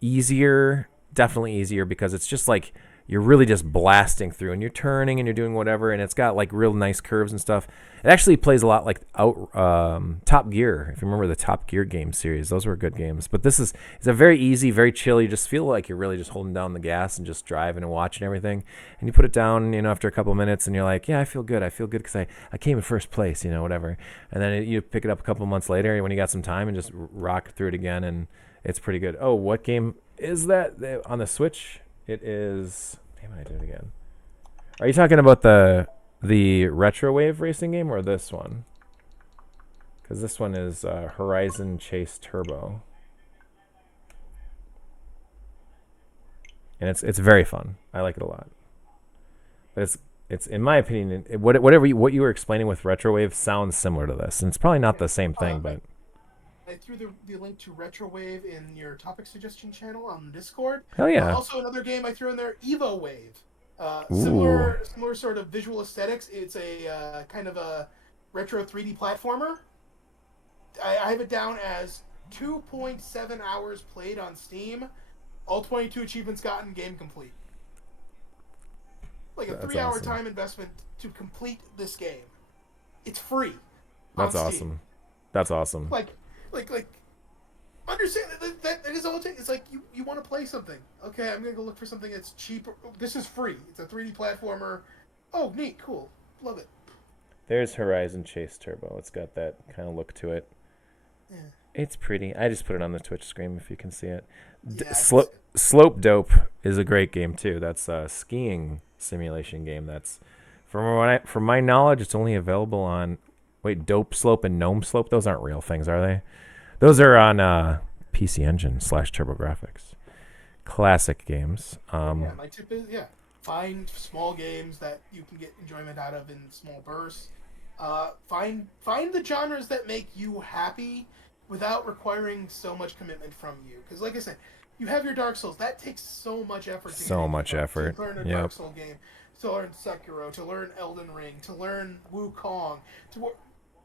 easier, definitely easier because it's just like you're really just blasting through and you're turning and you're doing whatever, and it's got like real nice curves and stuff. It actually plays a lot like Top Gear. If you remember the Top Gear game series, those were good games. But it's a very easy, very chill. You just feel like you're really just holding down the gas and just driving and watching everything. And you put it down, after a couple of minutes, and you're like, yeah, I feel good because I came in first place, whatever. And then you pick it up a couple months later when you got some time and just rock through it again, and it's pretty good. Oh, what game is that on the Switch? It is. Damn it! I did it again. Are you talking about the Retro Wave racing game or this one? Because this one is Horizon Chase Turbo, and it's very fun. I like it a lot. But it's in my opinion, what you were explaining with Retro Wave sounds similar to this, and it's probably not the same thing, but. I threw the link to Retro Wave in your topic suggestion channel on Discord. Hell yeah! Also, another game I threw in there, Evo Wave. Similar sort of visual aesthetics. It's a kind of a retro 3D platformer. I have it down as 2.7 hours played on Steam. All 22 achievements gotten, game complete. Like a 3-hour time investment to complete this game. It's free. That's awesome. That's awesome. Like, understand that is all it takes. It's like you want to play something. Okay, I'm gonna go look for something that's cheap. This is free. It's a 3D platformer. Oh, neat, cool, love it. There's Horizon Chase Turbo. It's got that kind of look to it. Yeah. It's pretty. I just put it on the Twitch screen if you can see it. Slope Dope is a great game too. That's a skiing simulation game. That's from my knowledge, it's only available on Dope Slope and Gnome Slope. Those aren't real things, are they? Those are on PC Engine / TurboGrafx. Classic games. My tip is find small games that you can get enjoyment out of in small bursts. Find the genres that make you happy without requiring so much commitment from you. Because, like I said, you have your Dark Souls. That takes so much effort. To learn a Dark Souls game, to learn Sekiro, to learn Elden Ring, to learn Wukong.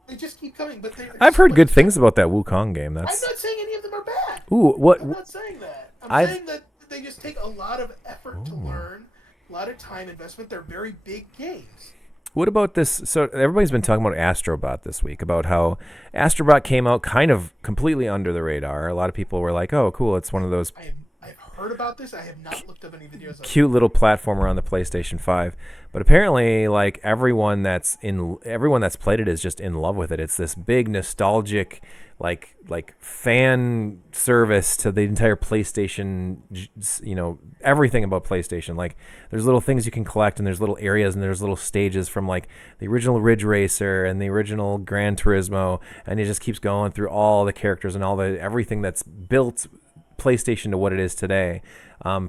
They just keep coming. But I've heard good things about that Wukong game. I'm not saying any of them are bad. I'm not saying that. I'm saying that they just take a lot of effort to learn, a lot of time investment. They're very big games. What about this? So everybody's been talking about Astrobot this week, about how Astrobot came out kind of completely under the radar. A lot of people were like, oh, cool, it's one of those... I've heard about this. I have not looked up any videos of it. Cute little platformer on the PlayStation 5. But apparently, like, everyone that's played it is just in love with it. It's this big nostalgic... like fan service to the entire PlayStation, everything about PlayStation. Like, there's little things you can collect, and there's little areas, and there's little stages from like the original Ridge Racer and the original Gran Turismo, and it just keeps going through all the characters and everything that's built PlayStation to what it is today,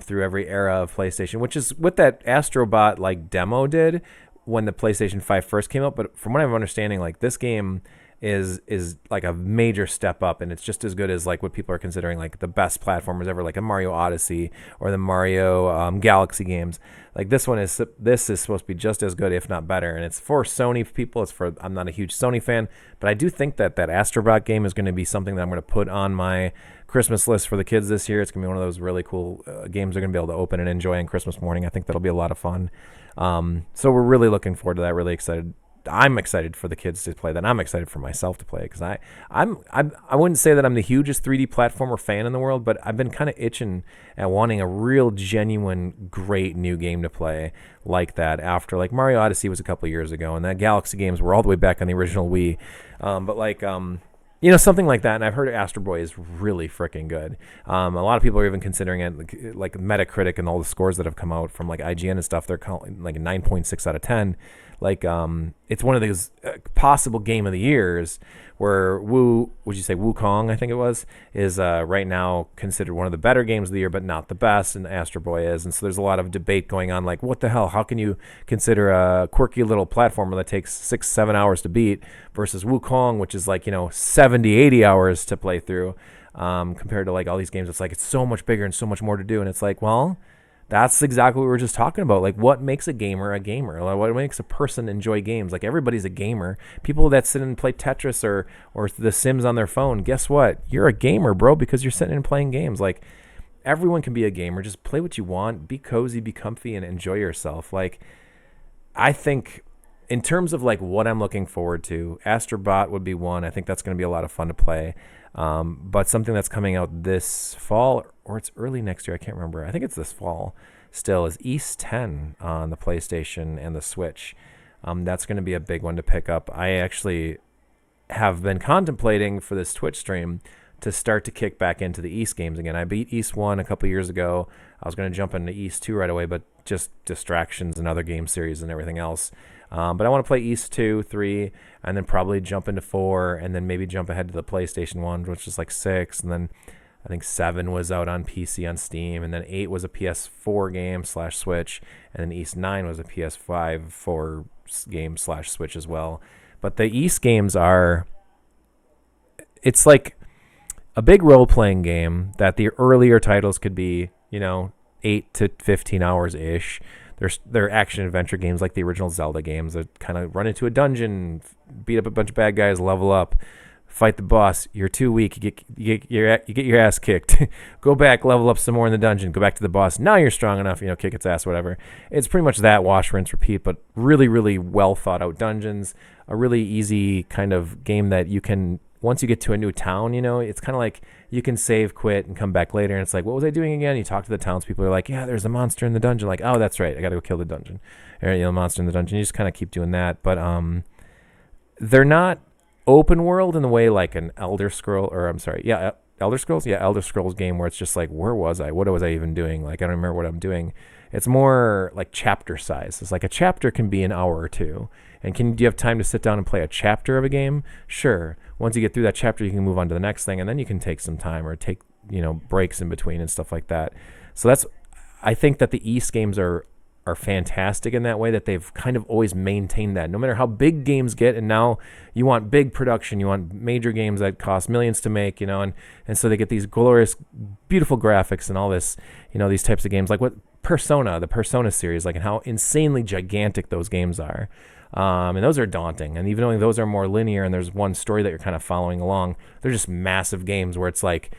through every era of PlayStation, which is what that Astrobot like demo did when the PlayStation 5 first came out. But from what I'm understanding, like, this game is like a major step up, and it's just as good as like what people are considering like the best platformers ever, like a Mario Odyssey or the Mario Galaxy games. Like, this is supposed to be just as good, if not better, and it's for Sony people. I'm not a huge Sony fan, but I do think that Astrobot game is going to be something that I'm going to put on my Christmas list for the kids this year. It's going to be one of those really cool games they're going to be able to open and enjoy on Christmas morning. I think that'll be a lot of fun. So we're really looking forward to that. Really excited. I'm excited for the kids to play that. I'm excited for myself to play it, because I wouldn't say that I'm the hugest 3D platformer fan in the world, but I've been kind of itching at wanting a real genuine great new game to play like that, after like Mario Odyssey was a couple years ago, and that Galaxy games were all the way back on the original Wii. But like something like that. And I've heard Astro Boy is really freaking good. A lot of people are even considering it, like Metacritic and all the scores that have come out from like IGN and stuff. They're calling like a 9.6 out of 10. Like, it's one of those possible game of the years where Wukong, I think it was, is right now considered one of the better games of the year, but not the best, and Astro Boy is. And so there's a lot of debate going on, like, what the hell? How can you consider a quirky little platformer that takes 6-7 hours to beat versus Wukong, which is like, 70-80 hours to play through, compared to like all these games? It's like, it's so much bigger and so much more to do. And it's like, well, that's exactly what we were just talking about. Like, what makes a gamer a gamer? Like, what makes a person enjoy games? Like, everybody's a gamer. People that sit and play Tetris or The Sims on their phone, guess what? You're a gamer, bro, because you're sitting and playing games. Like, everyone can be a gamer. Just play what you want. Be cozy, be comfy, and enjoy yourself. Like, I think in terms of like what I'm looking forward to, Astrobot would be one. I think that's going to be a lot of fun to play. But something that's coming out this fall, or it's early next year, I can't remember. I think it's this fall still, is East 10 on the PlayStation and the Switch. That's going to be a big one to pick up. I actually have been contemplating for this Twitch stream to start to kick back into the East games again. I beat East 1 a couple years ago. I was going to jump into East 2 right away, but just distractions and other game series and everything else. But I want to play East 2, 3, and then probably jump into 4, and then maybe jump ahead to the PlayStation 1, which is like 6, and then I think 7 was out on PC on Steam, and then 8 was a PS4 game / Switch, and then East 9 was a PS5 4 game / Switch as well. But the East games it's like a big role-playing game that the earlier titles could be, 8 to 15 hours-ish. They're action-adventure games like the original Zelda games that kind of run into a dungeon, beat up a bunch of bad guys, level up, fight the boss. You're too weak. You get your ass kicked. Go back, level up some more in the dungeon. Go back to the boss. Now you're strong enough, kick its ass, whatever. It's pretty much that, wash, rinse, repeat, but really, really well thought out dungeons. A really easy kind of game that you can once you get to a new town, it's kind of like you can save, quit, and come back later. And it's like, what was I doing again? You talk to the townspeople. They're like, yeah, there's a monster in the dungeon. Like, oh, that's right. I got to go kill the dungeon. Or, monster in the dungeon. You just kind of keep doing that. But they're not open world in the way like an Elder Scrolls game where it's just like, where was I? What was I even doing? Like, I don't remember what I'm doing. It's more like chapter size. It's like a chapter can be an hour or two. And do you have time to sit down and play a chapter of a game? Sure. Once you get through that chapter, you can move on to the next thing, and then you can take some time or take, breaks in between and stuff like that. So I think that the East games are fantastic in that way, that they've kind of always maintained that. No matter how big games get, and now you want big production, you want major games that cost millions to make, and so they get these glorious, beautiful graphics and all this, these types of games, like what the Persona series, like, and how insanely gigantic those games are. And those are daunting. And even though those are more linear and there's one story that you're kind of following along, they're just massive games where it's like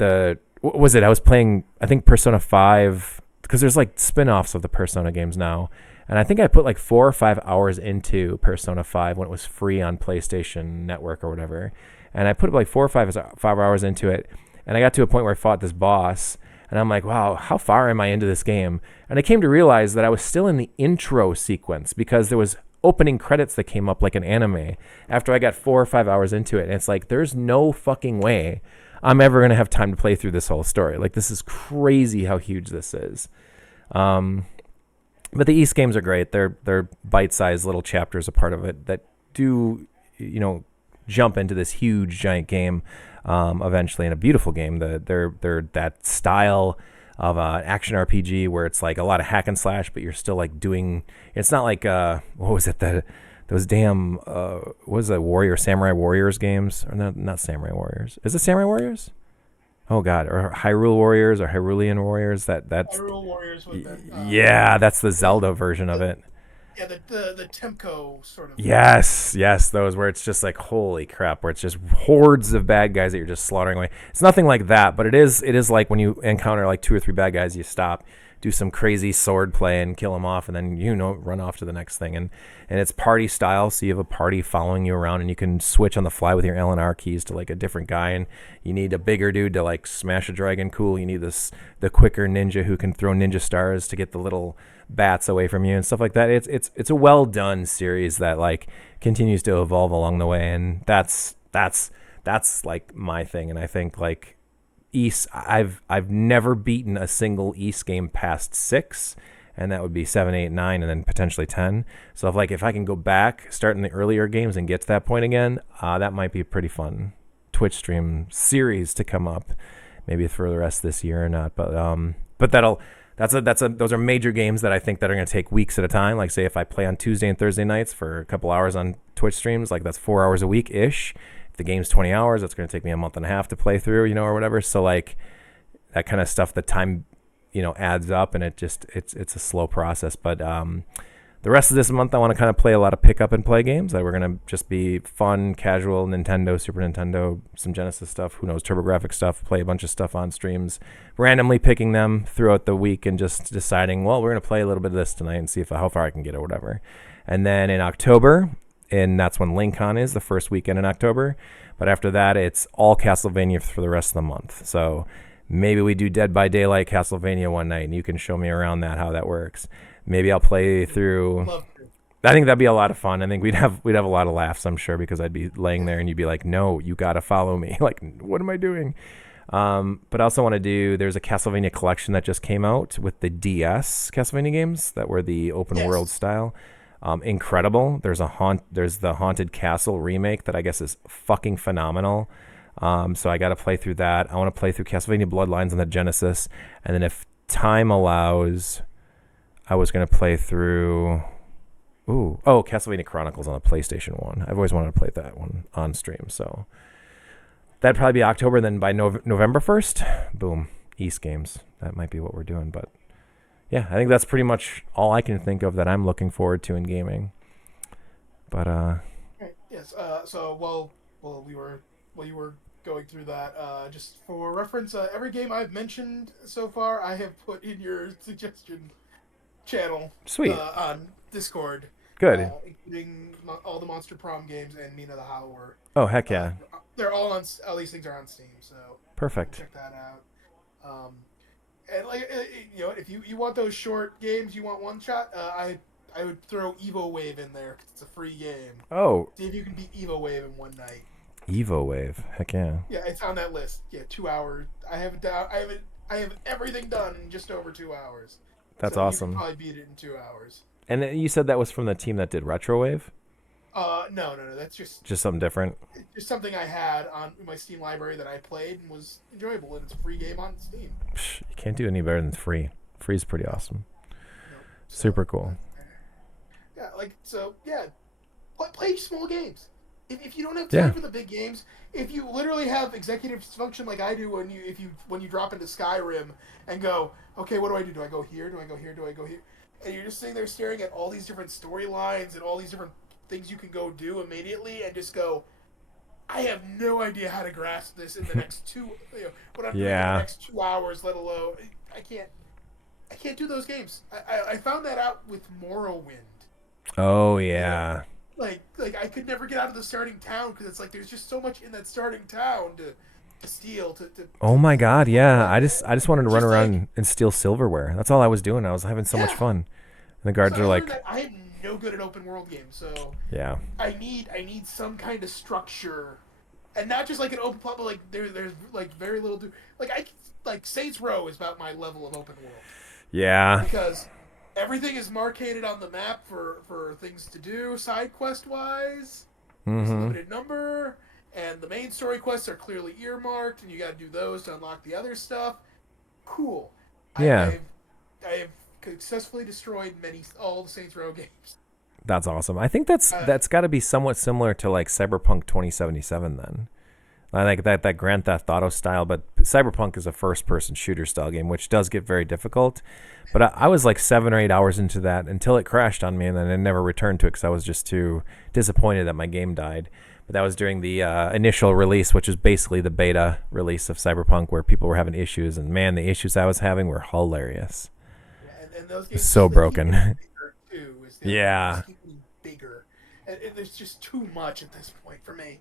I was playing, I think, Persona 5, because there's like spin-offs of the Persona games now. And I think I put like 4 or 5 hours into Persona 5 when it was free on PlayStation Network or whatever. And I put like 4 or 5 hours into it. And I got to a point where I fought this boss. And I'm like, wow, how far am I into this game? And I came to realize that I was still in the intro sequence because there was opening credits that came up like an anime after I got 4 or 5 hours into it. And it's like, there's no fucking way I'm ever going to have time to play through this whole story. Like, this is crazy how huge this is. But the East games are great. They're bite-sized little chapters, a part of it that do, jump into this huge giant game eventually, in a beautiful game. They're that style of action RPG where it's like a lot of hack and slash, but you're still like doing. It's not like what was it, those damn what was it, Samurai Warriors games, or not Samurai Warriors? Is it Samurai Warriors? Oh God, or Hyrule Warriors or Hyrulean Warriors? That's Hyrule Warriors with that. Yeah, that's the Zelda version of it. Yeah, the Temco sort of. Yes, those where it's just like, holy crap, where it's just hordes of bad guys that you're just slaughtering away. It's nothing like that, but it is like when you encounter like 2 or 3 bad guys, you stop, do some crazy sword play and kill them off, and then run off to the next thing. And it's party style, so you have a party following you around, and you can switch on the fly with your L and R keys to like a different guy. And you need a bigger dude to like smash a dragon. Cool. You need the quicker ninja who can throw ninja stars to get the little bats away from you and stuff like that. It's a well done series that like continues to evolve along the way, and that's like my thing. And I think like East, I've never beaten a single East game past 6, and that would be 7, 8, 9, and then potentially 10. So if I can go back, start in the earlier games and get to that point again, that might be a pretty fun Twitch stream series to come up, maybe for the rest of this year or not. But those are major games that I think that are going to take weeks at a time. Like, say, if I play on Tuesday and Thursday nights for a couple hours on Twitch streams, like that's 4 hours a week-ish. If the game's 20 hours, that's going to take me a month and a half to play through, or whatever. So, like, that kind of stuff, the time, adds up, and it's a slow process. But the rest of this month, I want to kind of play a lot of pick up and play games that we're going to just be fun, casual, Nintendo, Super Nintendo, some Genesis stuff, who knows, TurboGrafx stuff, play a bunch of stuff on streams, randomly picking them throughout the week and just deciding, well, we're going to play a little bit of this tonight and see how far I can get or whatever. And then in October, and that's when LinkCon is, the first weekend in October. But after that, it's all Castlevania for the rest of the month. So maybe we do Dead by Daylight Castlevania one night, and you can show me around how that works. Maybe I'll play through. I think that'd be a lot of fun. I think we'd have a lot of laughs, I'm sure, because I'd be laying there and you'd be like, "No, you gotta follow me." Like, what am I doing? But I also want to do. There's a Castlevania collection that just came out with the DS Castlevania games that were the open world style. Incredible. There's the Haunted Castle remake that I guess is fucking phenomenal. So I got to play through that. I want to play through Castlevania Bloodlines on the Genesis, and then if time allows, I was going to play through Castlevania Chronicles on the PlayStation 1. I've always wanted to play that one on stream, so that'd probably be October. Then by November 1st, boom, East games. That might be what we're doing, but yeah, I think that's pretty much all I can think of that I'm looking forward to in gaming. But yes. So while you were going through that, just for reference, every game I've mentioned so far, I have put in your suggestion channel. Sweet. On Discord. Good. Including all the Monster Prom games and Mina the Howler. Oh, heck yeah. They're all on. All these things are on Steam, so perfect. Check that out. And like if you want those short games, you want one shot. I would throw Evo Wave in there because it's a free game. Oh. See if you can beat Evo Wave in one night. Evo Wave, heck yeah. Yeah, it's on that list. Yeah, 2 hours. I have everything done in just over 2 hours. That's so awesome. You can probably beat it in 2 hours. And you said that was from the team that did Retro Wave? No. That's just something different. Just something I had on my Steam library that I played and was enjoyable, and it's a free game on Steam. You can't do any better than free. Free's pretty awesome. Super cool. Yeah, play small games. If you don't have time for the big games, if you literally have executive dysfunction like I do when you drop into Skyrim and go, okay, what do I do? Do I go here? Do I go here? Do I go here? And you're just sitting there staring at all these different storylines and all these different things you can go do immediately, and just go, I have no idea how to grasp this in the next what I'm doing in the next 2 hours, let alone I can't do those games. I found that out with Morrowind. Oh yeah. Like I could never get out of the starting town because it's like there's just so much in that starting town to steal. Oh my god, yeah. I just wanted to run around and steal silverware. That's all I was doing. I was having so much fun. And the guards are like, I am no good at open world games, so yeah. I need some kind of structure, and not just like an open plot, but like there's like very little like Saints Row is about my level of open world. Yeah. Because everything is marcated on the map for things to do, side quest wise. There's a limited number, and the main story quests are clearly earmarked, and you got to do those to unlock the other stuff. Cool. Yeah. I have successfully destroyed all the Saints Row games. That's awesome. I think that's got to be somewhat similar to like Cyberpunk 2077 then. I like that Grand Theft Auto style, but Cyberpunk is a first-person shooter style game, which does get very difficult. But I was like 7 or 8 hours into that until it crashed on me, and then I never returned to it because I was just too disappointed that my game died. But that was during the initial release, which is basically the beta release of Cyberpunk, where people were having issues, and man, the issues I was having were hilarious. Yeah, and those games so broken. Yeah. Bigger, and there's just too much at this point for me.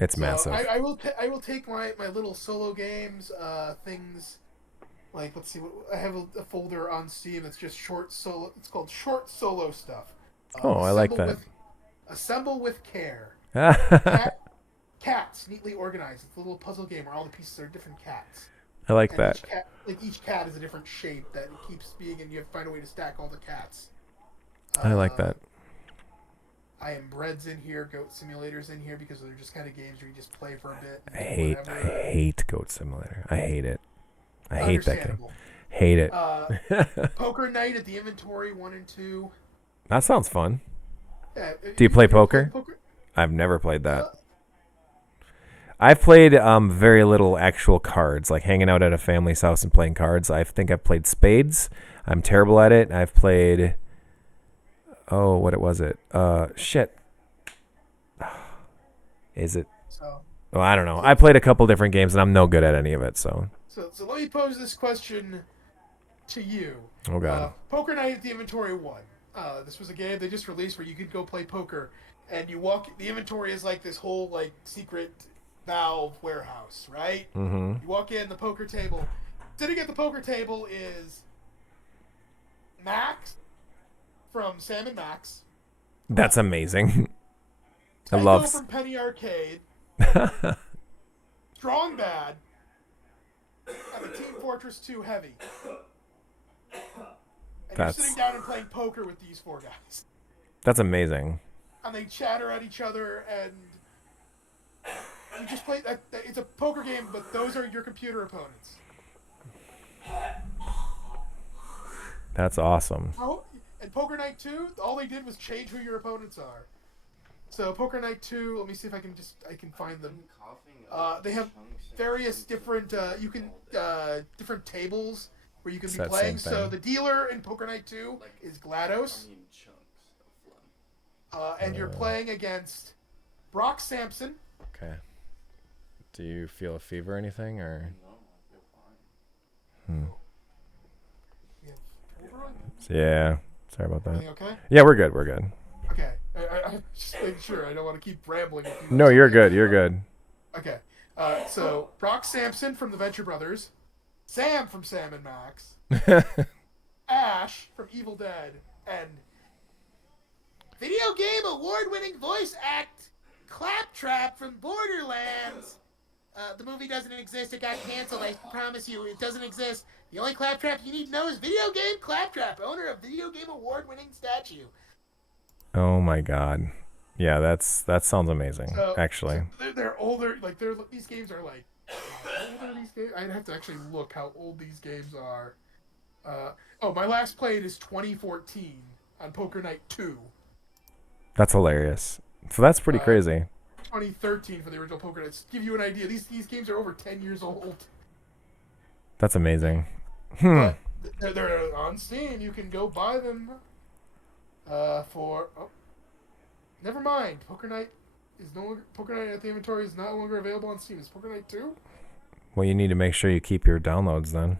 It's massive. I will take my little solo games, things like, let's see, I have a folder on Steam that's just short solo. It's called short solo stuff. I like that. Assemble with care. Cats neatly organized. It's a little puzzle game where all the pieces are different cats. I like that. Each cat is a different shape that it keeps being, and you have to find a way to stack all the cats. I like that. I am Bread's in here, Goat Simulator's in here because they're just kind of games where you just play for a bit. I hate Goat Simulator. I hate it. I hate that game. Hate it. Poker Night at the Inventory 1 and 2. That sounds fun. Do you play poker? I've never played that. I've played very little actual cards, like hanging out at a family's house and playing cards. I think I've played spades. I'm terrible at it. I've played... Oh, what was it? Shit. Is it? Oh, I don't know. I played a couple different games, and I'm no good at any of it, so... So let me pose this question to you. Oh, God. Poker Night at the Inventory 1. This was a game they just released where you could go play poker, and you walk... The inventory is like this whole, like, secret Valve warehouse, right? Mm-hmm. You walk in, the poker table. Sitting at the poker table is Max from Sam and Max. That's amazing. I Tango love from Penny Arcade. Strong Bad. And the Team Fortress 2 Heavy. And you're sitting down and playing poker with these four guys. That's amazing. And they chatter at each other, and you just play. It's a poker game, but those are your computer opponents. That's awesome. And Poker Night 2, all they did was change who your opponents are. So Poker Night 2, let me see if I can find them. They have various different different tables where you can be playing. So the dealer in Poker Night 2 is GLaDOS. And you're playing against Brock Sampson. Okay. Do you feel a fever or anything, or? Yeah. Sorry about that. Everything okay? Yeah, we're good. We're good. Okay. I'm just making sure. I don't want to keep rambling. No, you're good. You're good. Okay. So Brock Sampson from the Venture Brothers, Sam from Sam and Max, Ash from Evil Dead, and video game award-winning voice act Claptrap from Borderlands. The movie doesn't exist. It got canceled. I promise you, it doesn't exist. The only Claptrap you need to know is video game Claptrap, owner of video game award-winning statue. Oh my God. Yeah, that sounds amazing. Actually, they're older. Like these games are like. How old are these games? I'd have to actually look how old these games are. My last played is 2014 on Poker Night 2. That's hilarious. So that's pretty crazy. 2013 for the original Poker Night. To give you an idea, these games are over 10 years old. That's amazing. But they're on Steam. You can go buy them for. Oh, never mind. Poker Night at the inventory is no longer available on Steam. Is Poker Night 2? Well, you need to make sure you keep your downloads then.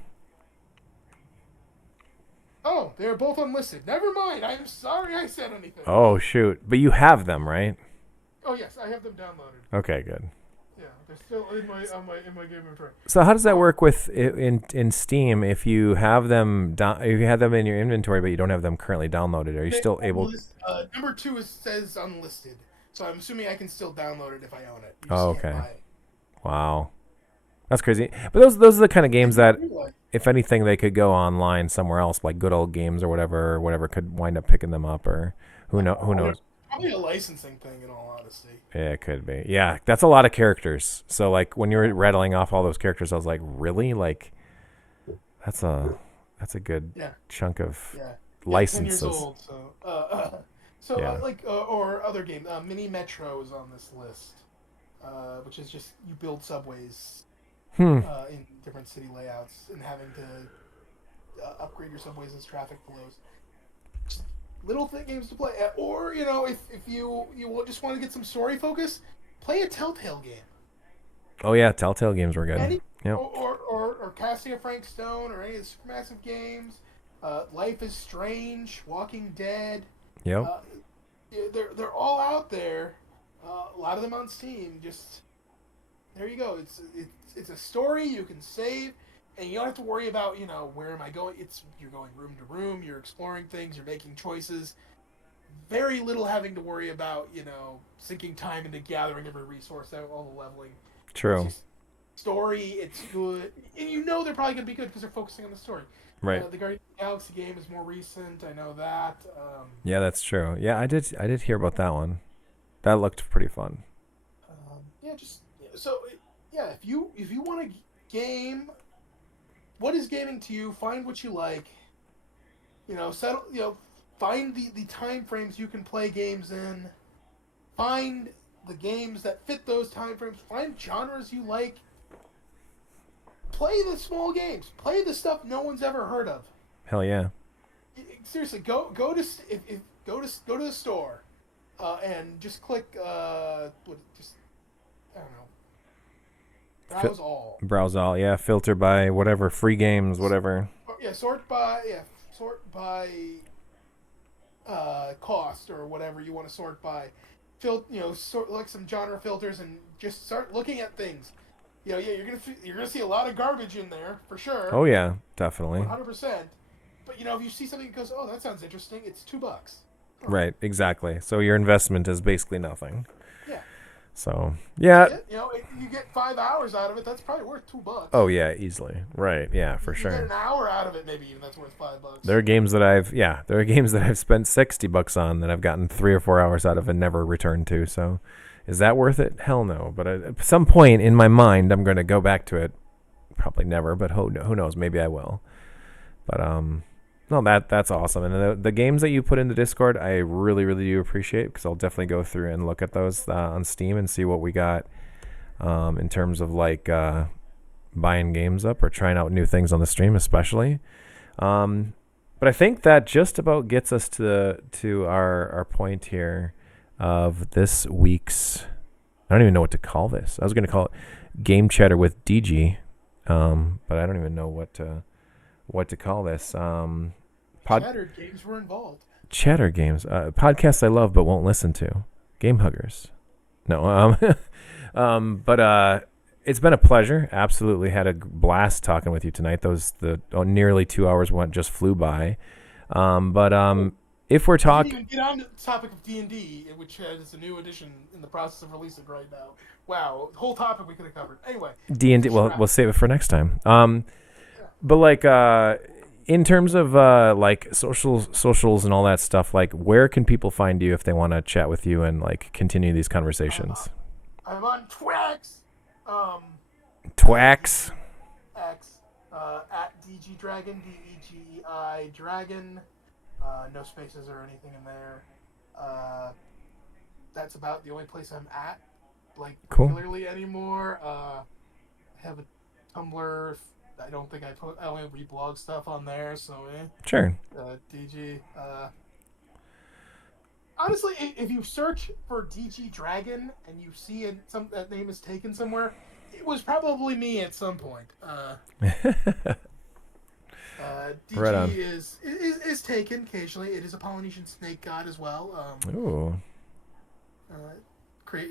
Oh, they're both unlisted. Never mind. I'm sorry I said anything. Oh shoot! But you have them, right? Oh yes, I have them downloaded. Okay, good. Yeah, they're still in my game inventory. So how does that work with in Steam? If you have them if you have them in your inventory, but you don't have them currently downloaded, are you still able? Number 2 says unlisted, so I'm assuming I can still download it if I own it. Oh, okay. Wow, that's crazy. But those are the kind of games that, if anything, they could go online somewhere else, like Good Old Games or whatever could wind up picking them up, or who knows. Probably a licensing thing, in all honesty. Yeah, it could be. Yeah, that's a lot of characters. So, like, when you were rattling off all those characters, I was like, really? Like, that's a good chunk of licenses. 10 years old, or other games. Mini Metro is on this list, which is just you build subways in different city layouts and having to upgrade your subways as traffic flows. Little games to play, or if you just want to get some story focus, play a Telltale game. Oh yeah, Telltale games were good. Yep. Or Casting of Frank Stone, or any of the Supermassive games. Life is Strange, Walking Dead. Yep. They're all out there. A lot of them on Steam. Just there you go. It's a story you can save. And you don't have to worry about, where am I going? You're going room to room, you're exploring things, you're making choices. Very little having to worry about, sinking time into gathering every resource, all the leveling. True. Story, it's good. And they're probably going to be good because they're focusing on the story. Right. The Guardians of the Galaxy game is more recent, I know that. Yeah, that's true. Yeah, I did hear about that one. That looked pretty fun. If you want to game... What is gaming to you? Find what you like. Find the time frames you can play games in. Find the games that fit those time frames. Find genres you like. Play the small games. Play the stuff no one's ever heard of. Hell yeah. Seriously, go to the store, and just click I don't know. Browse all, yeah. Filter by whatever, free games, whatever. Yeah, sort by cost or whatever you want to sort by. Sort like some genre filters and just start looking at things. You're gonna see a lot of garbage in there for sure. Oh yeah, definitely. 100%. But if you see something that goes, oh, that sounds interesting, it's $2. Right, exactly. So your investment is basically nothing. Yeah. So yeah. You get 5 hours out of it. That's probably worth $2. Oh yeah, easily. Right. Yeah, for sure. You get an hour out of it, maybe even that's worth $5. There are games that I've spent $60 on that I've gotten 3 or 4 hours out of and never returned to. So, is that worth it? Hell no. But at some point in my mind, I'm going to go back to it. Probably never, but who knows? Maybe I will. But no, that's awesome. And the games that you put in the Discord, I really, really do appreciate, because I'll definitely go through and look at those on Steam and see what we got in terms of like buying games up or trying out new things on the stream, especially. But I think that just about gets us to our point here of this week's. I don't even know what to call this. I was going to call it Game Chatter with DeGei, but I don't even know what to call this. Chatter games were involved. Chatter games, podcasts I love but won't listen to. Game Huggers. No, But it's been a pleasure. Absolutely had a blast talking with you tonight. Nearly 2 hours just flew by. If we're talking, we didn't even get on to the topic of D&D, which is a new edition in the process of releasing right now. Wow, the whole topic we could have covered. Anyway, D&D. Well, we'll save it for next time. But like in terms of like socials and all that stuff, like where can people find you if they want to chat with you and like continue these conversations? I'm on Twax. Twax. X. At DG Dragon, DEGI Dragon. No spaces or anything in there. That's about the only place I'm at, like, regularly anymore. I have a Tumblr. I don't think I only reblog stuff on there, so Sure. DG. Honestly, if you search for DG Dragon and you see that name is taken somewhere, it was probably me at some point. DG right on. is taken occasionally. It is a Polynesian snake god as well. Ooh.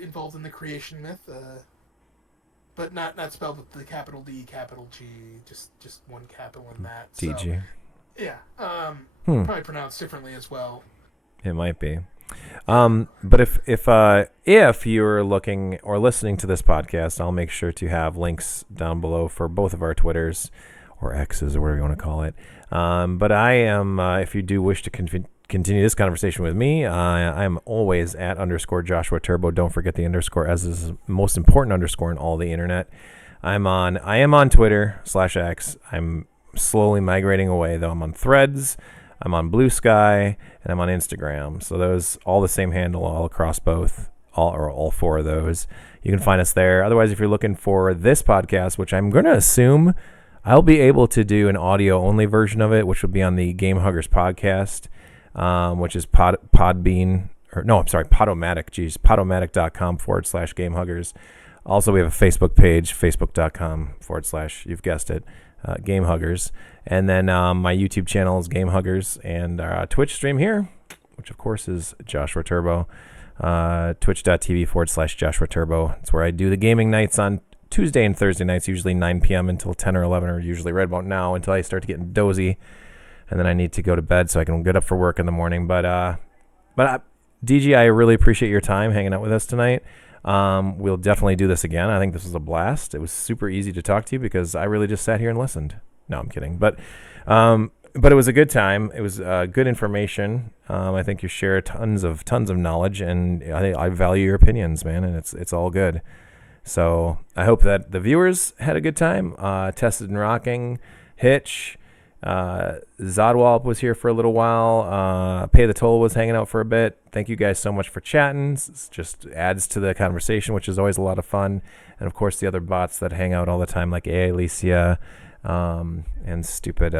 Involved in the creation myth, but not spelled with the capital D, capital G, just one capital in that. DG. So, yeah. Probably pronounced differently as well. It might be. But if you're looking or listening to this podcast, I'll make sure to have links down below for both of our Twitters or X's or whatever you want to call it. But I am, if you do wish to continue this conversation with me, I'm always at _Joshua Turbo. Don't forget the underscore, as is the most important underscore in all the internet. I am on Twitter /X. I'm slowly migrating away, though. I'm on Threads, I'm on Blue Sky, and I'm on Instagram. So those all the same handle all across both, all four of those. You can find us there. Otherwise, if you're looking for this podcast, which I'm going to assume I'll be able to do an audio-only version of it, which will be on the GameHuggers Podcast, which is Podomatic. Podomatic.com /GameHuggers. Also, we have a Facebook page, facebook.com / you've guessed it, GameHuggers. And then my YouTube channel is GameHuggers, and our Twitch stream here, which of course is Joshua Turbo, twitch.tv / Joshua Turbo. It's where I do the gaming nights on Tuesday and Thursday nights, usually 9 p.m. until 10 or 11, or usually right about now until I start to get dozy, and then I need to go to bed so I can get up for work in the morning. But DG, I really appreciate your time hanging out with us tonight. We'll definitely do this again. I think this was a blast. It was super easy to talk to you because I really just sat here and listened. No, I'm kidding. But it was a good time. It was good information. I think you share tons of knowledge, and I value your opinions, man, and it's all good. So I hope that the viewers had a good time. Tested and Rocking, Hitch, Zodwalp was here for a little while. Pay the Toll was hanging out for a bit. Thank you guys so much for chatting. It just adds to the conversation, which is always a lot of fun. And of course, the other bots that hang out all the time, like Alicia, and stupid,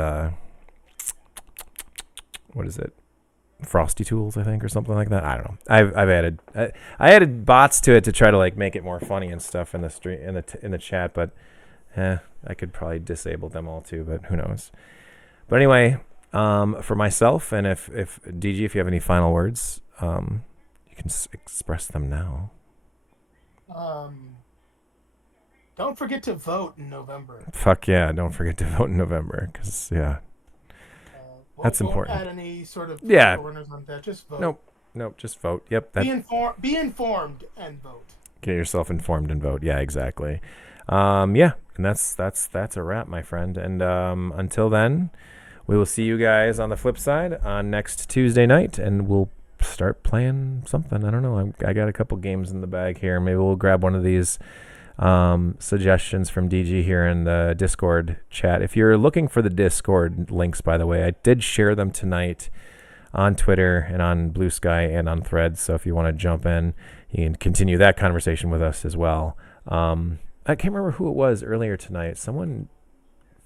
what is it? Frosty Tools, I think, or something like that. I don't know. I've added I added bots to it to try to like make it more funny and stuff in the stream in the chat, but I could probably disable them all too, but who knows. But anyway, for myself, and if DG, if you have any final words, you can express them now. Don't forget to vote in November. Fuck yeah! Don't forget to vote in November, because that's important. Won't add any sort of corners on that. Just vote. Nope. Just vote. Yep. Be informed and vote. Get yourself informed and vote. Yeah, exactly. And that's a wrap, my friend. And until then, we will see you guys on the flip side on next Tuesday night, and we'll start playing something. I don't know. I got a couple games in the bag here. Maybe we'll grab one of these suggestions from DG here in the Discord chat. If you're looking for the Discord links, by the way, I did share them tonight on Twitter and on Blue Sky and on Threads. So if you want to jump in, you can continue that conversation with us as well. I can't remember who it was earlier tonight. Someone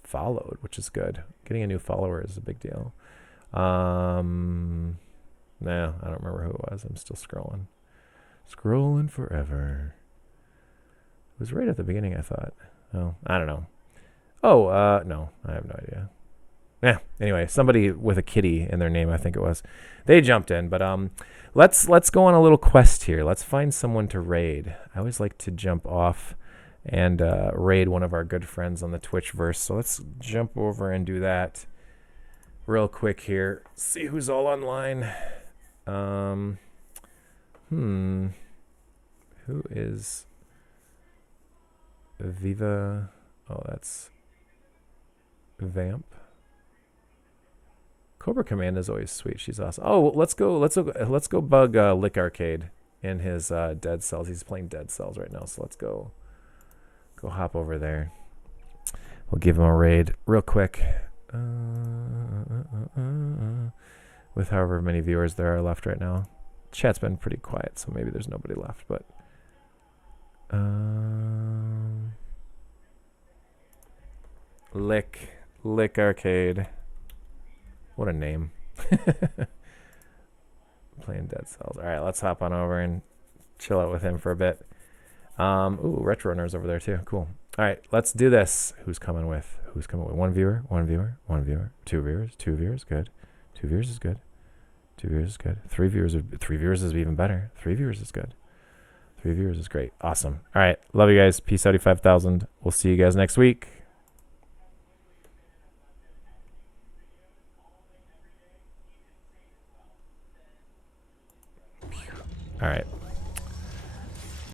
followed, which is good. Getting a new follower is a big deal. No, I don't remember who it was. I'm still scrolling forever. It was right at the beginning, I thought. Oh, I don't know. No, I have no idea. Yeah, anyway, somebody with a kitty in their name, I think it was. They jumped in, but Let's go on a little quest here. Let's find someone to raid. I always like to jump off and raid one of our good friends on the Twitchverse. So let's jump over and do that real quick here. See who's all online. Who is Viva? Oh, that's Vamp. Cobra Command is always sweet. She's awesome. Oh, let's go bug Lick Arcade in his Dead Cells. He's playing Dead Cells right now, so let's go hop over there. We'll give him a raid real quick. With however many viewers there are left right now. Chat's been pretty quiet, so maybe there's nobody left, but Lick Arcade. What a name. Playing Dead Cells. All right, let's hop on over and chill out with him for a bit. Ooh, Retro Runner's over there too. Cool. All right, let's do this. Who's coming with? One viewer. Two viewers, good. 2 viewers is good. 2 viewers is good. 3 viewers is even better. 3 viewers is good. 3 viewers is great. Awesome. All right, love you guys. Peace out, 5,000. We'll see you guys next week. All right.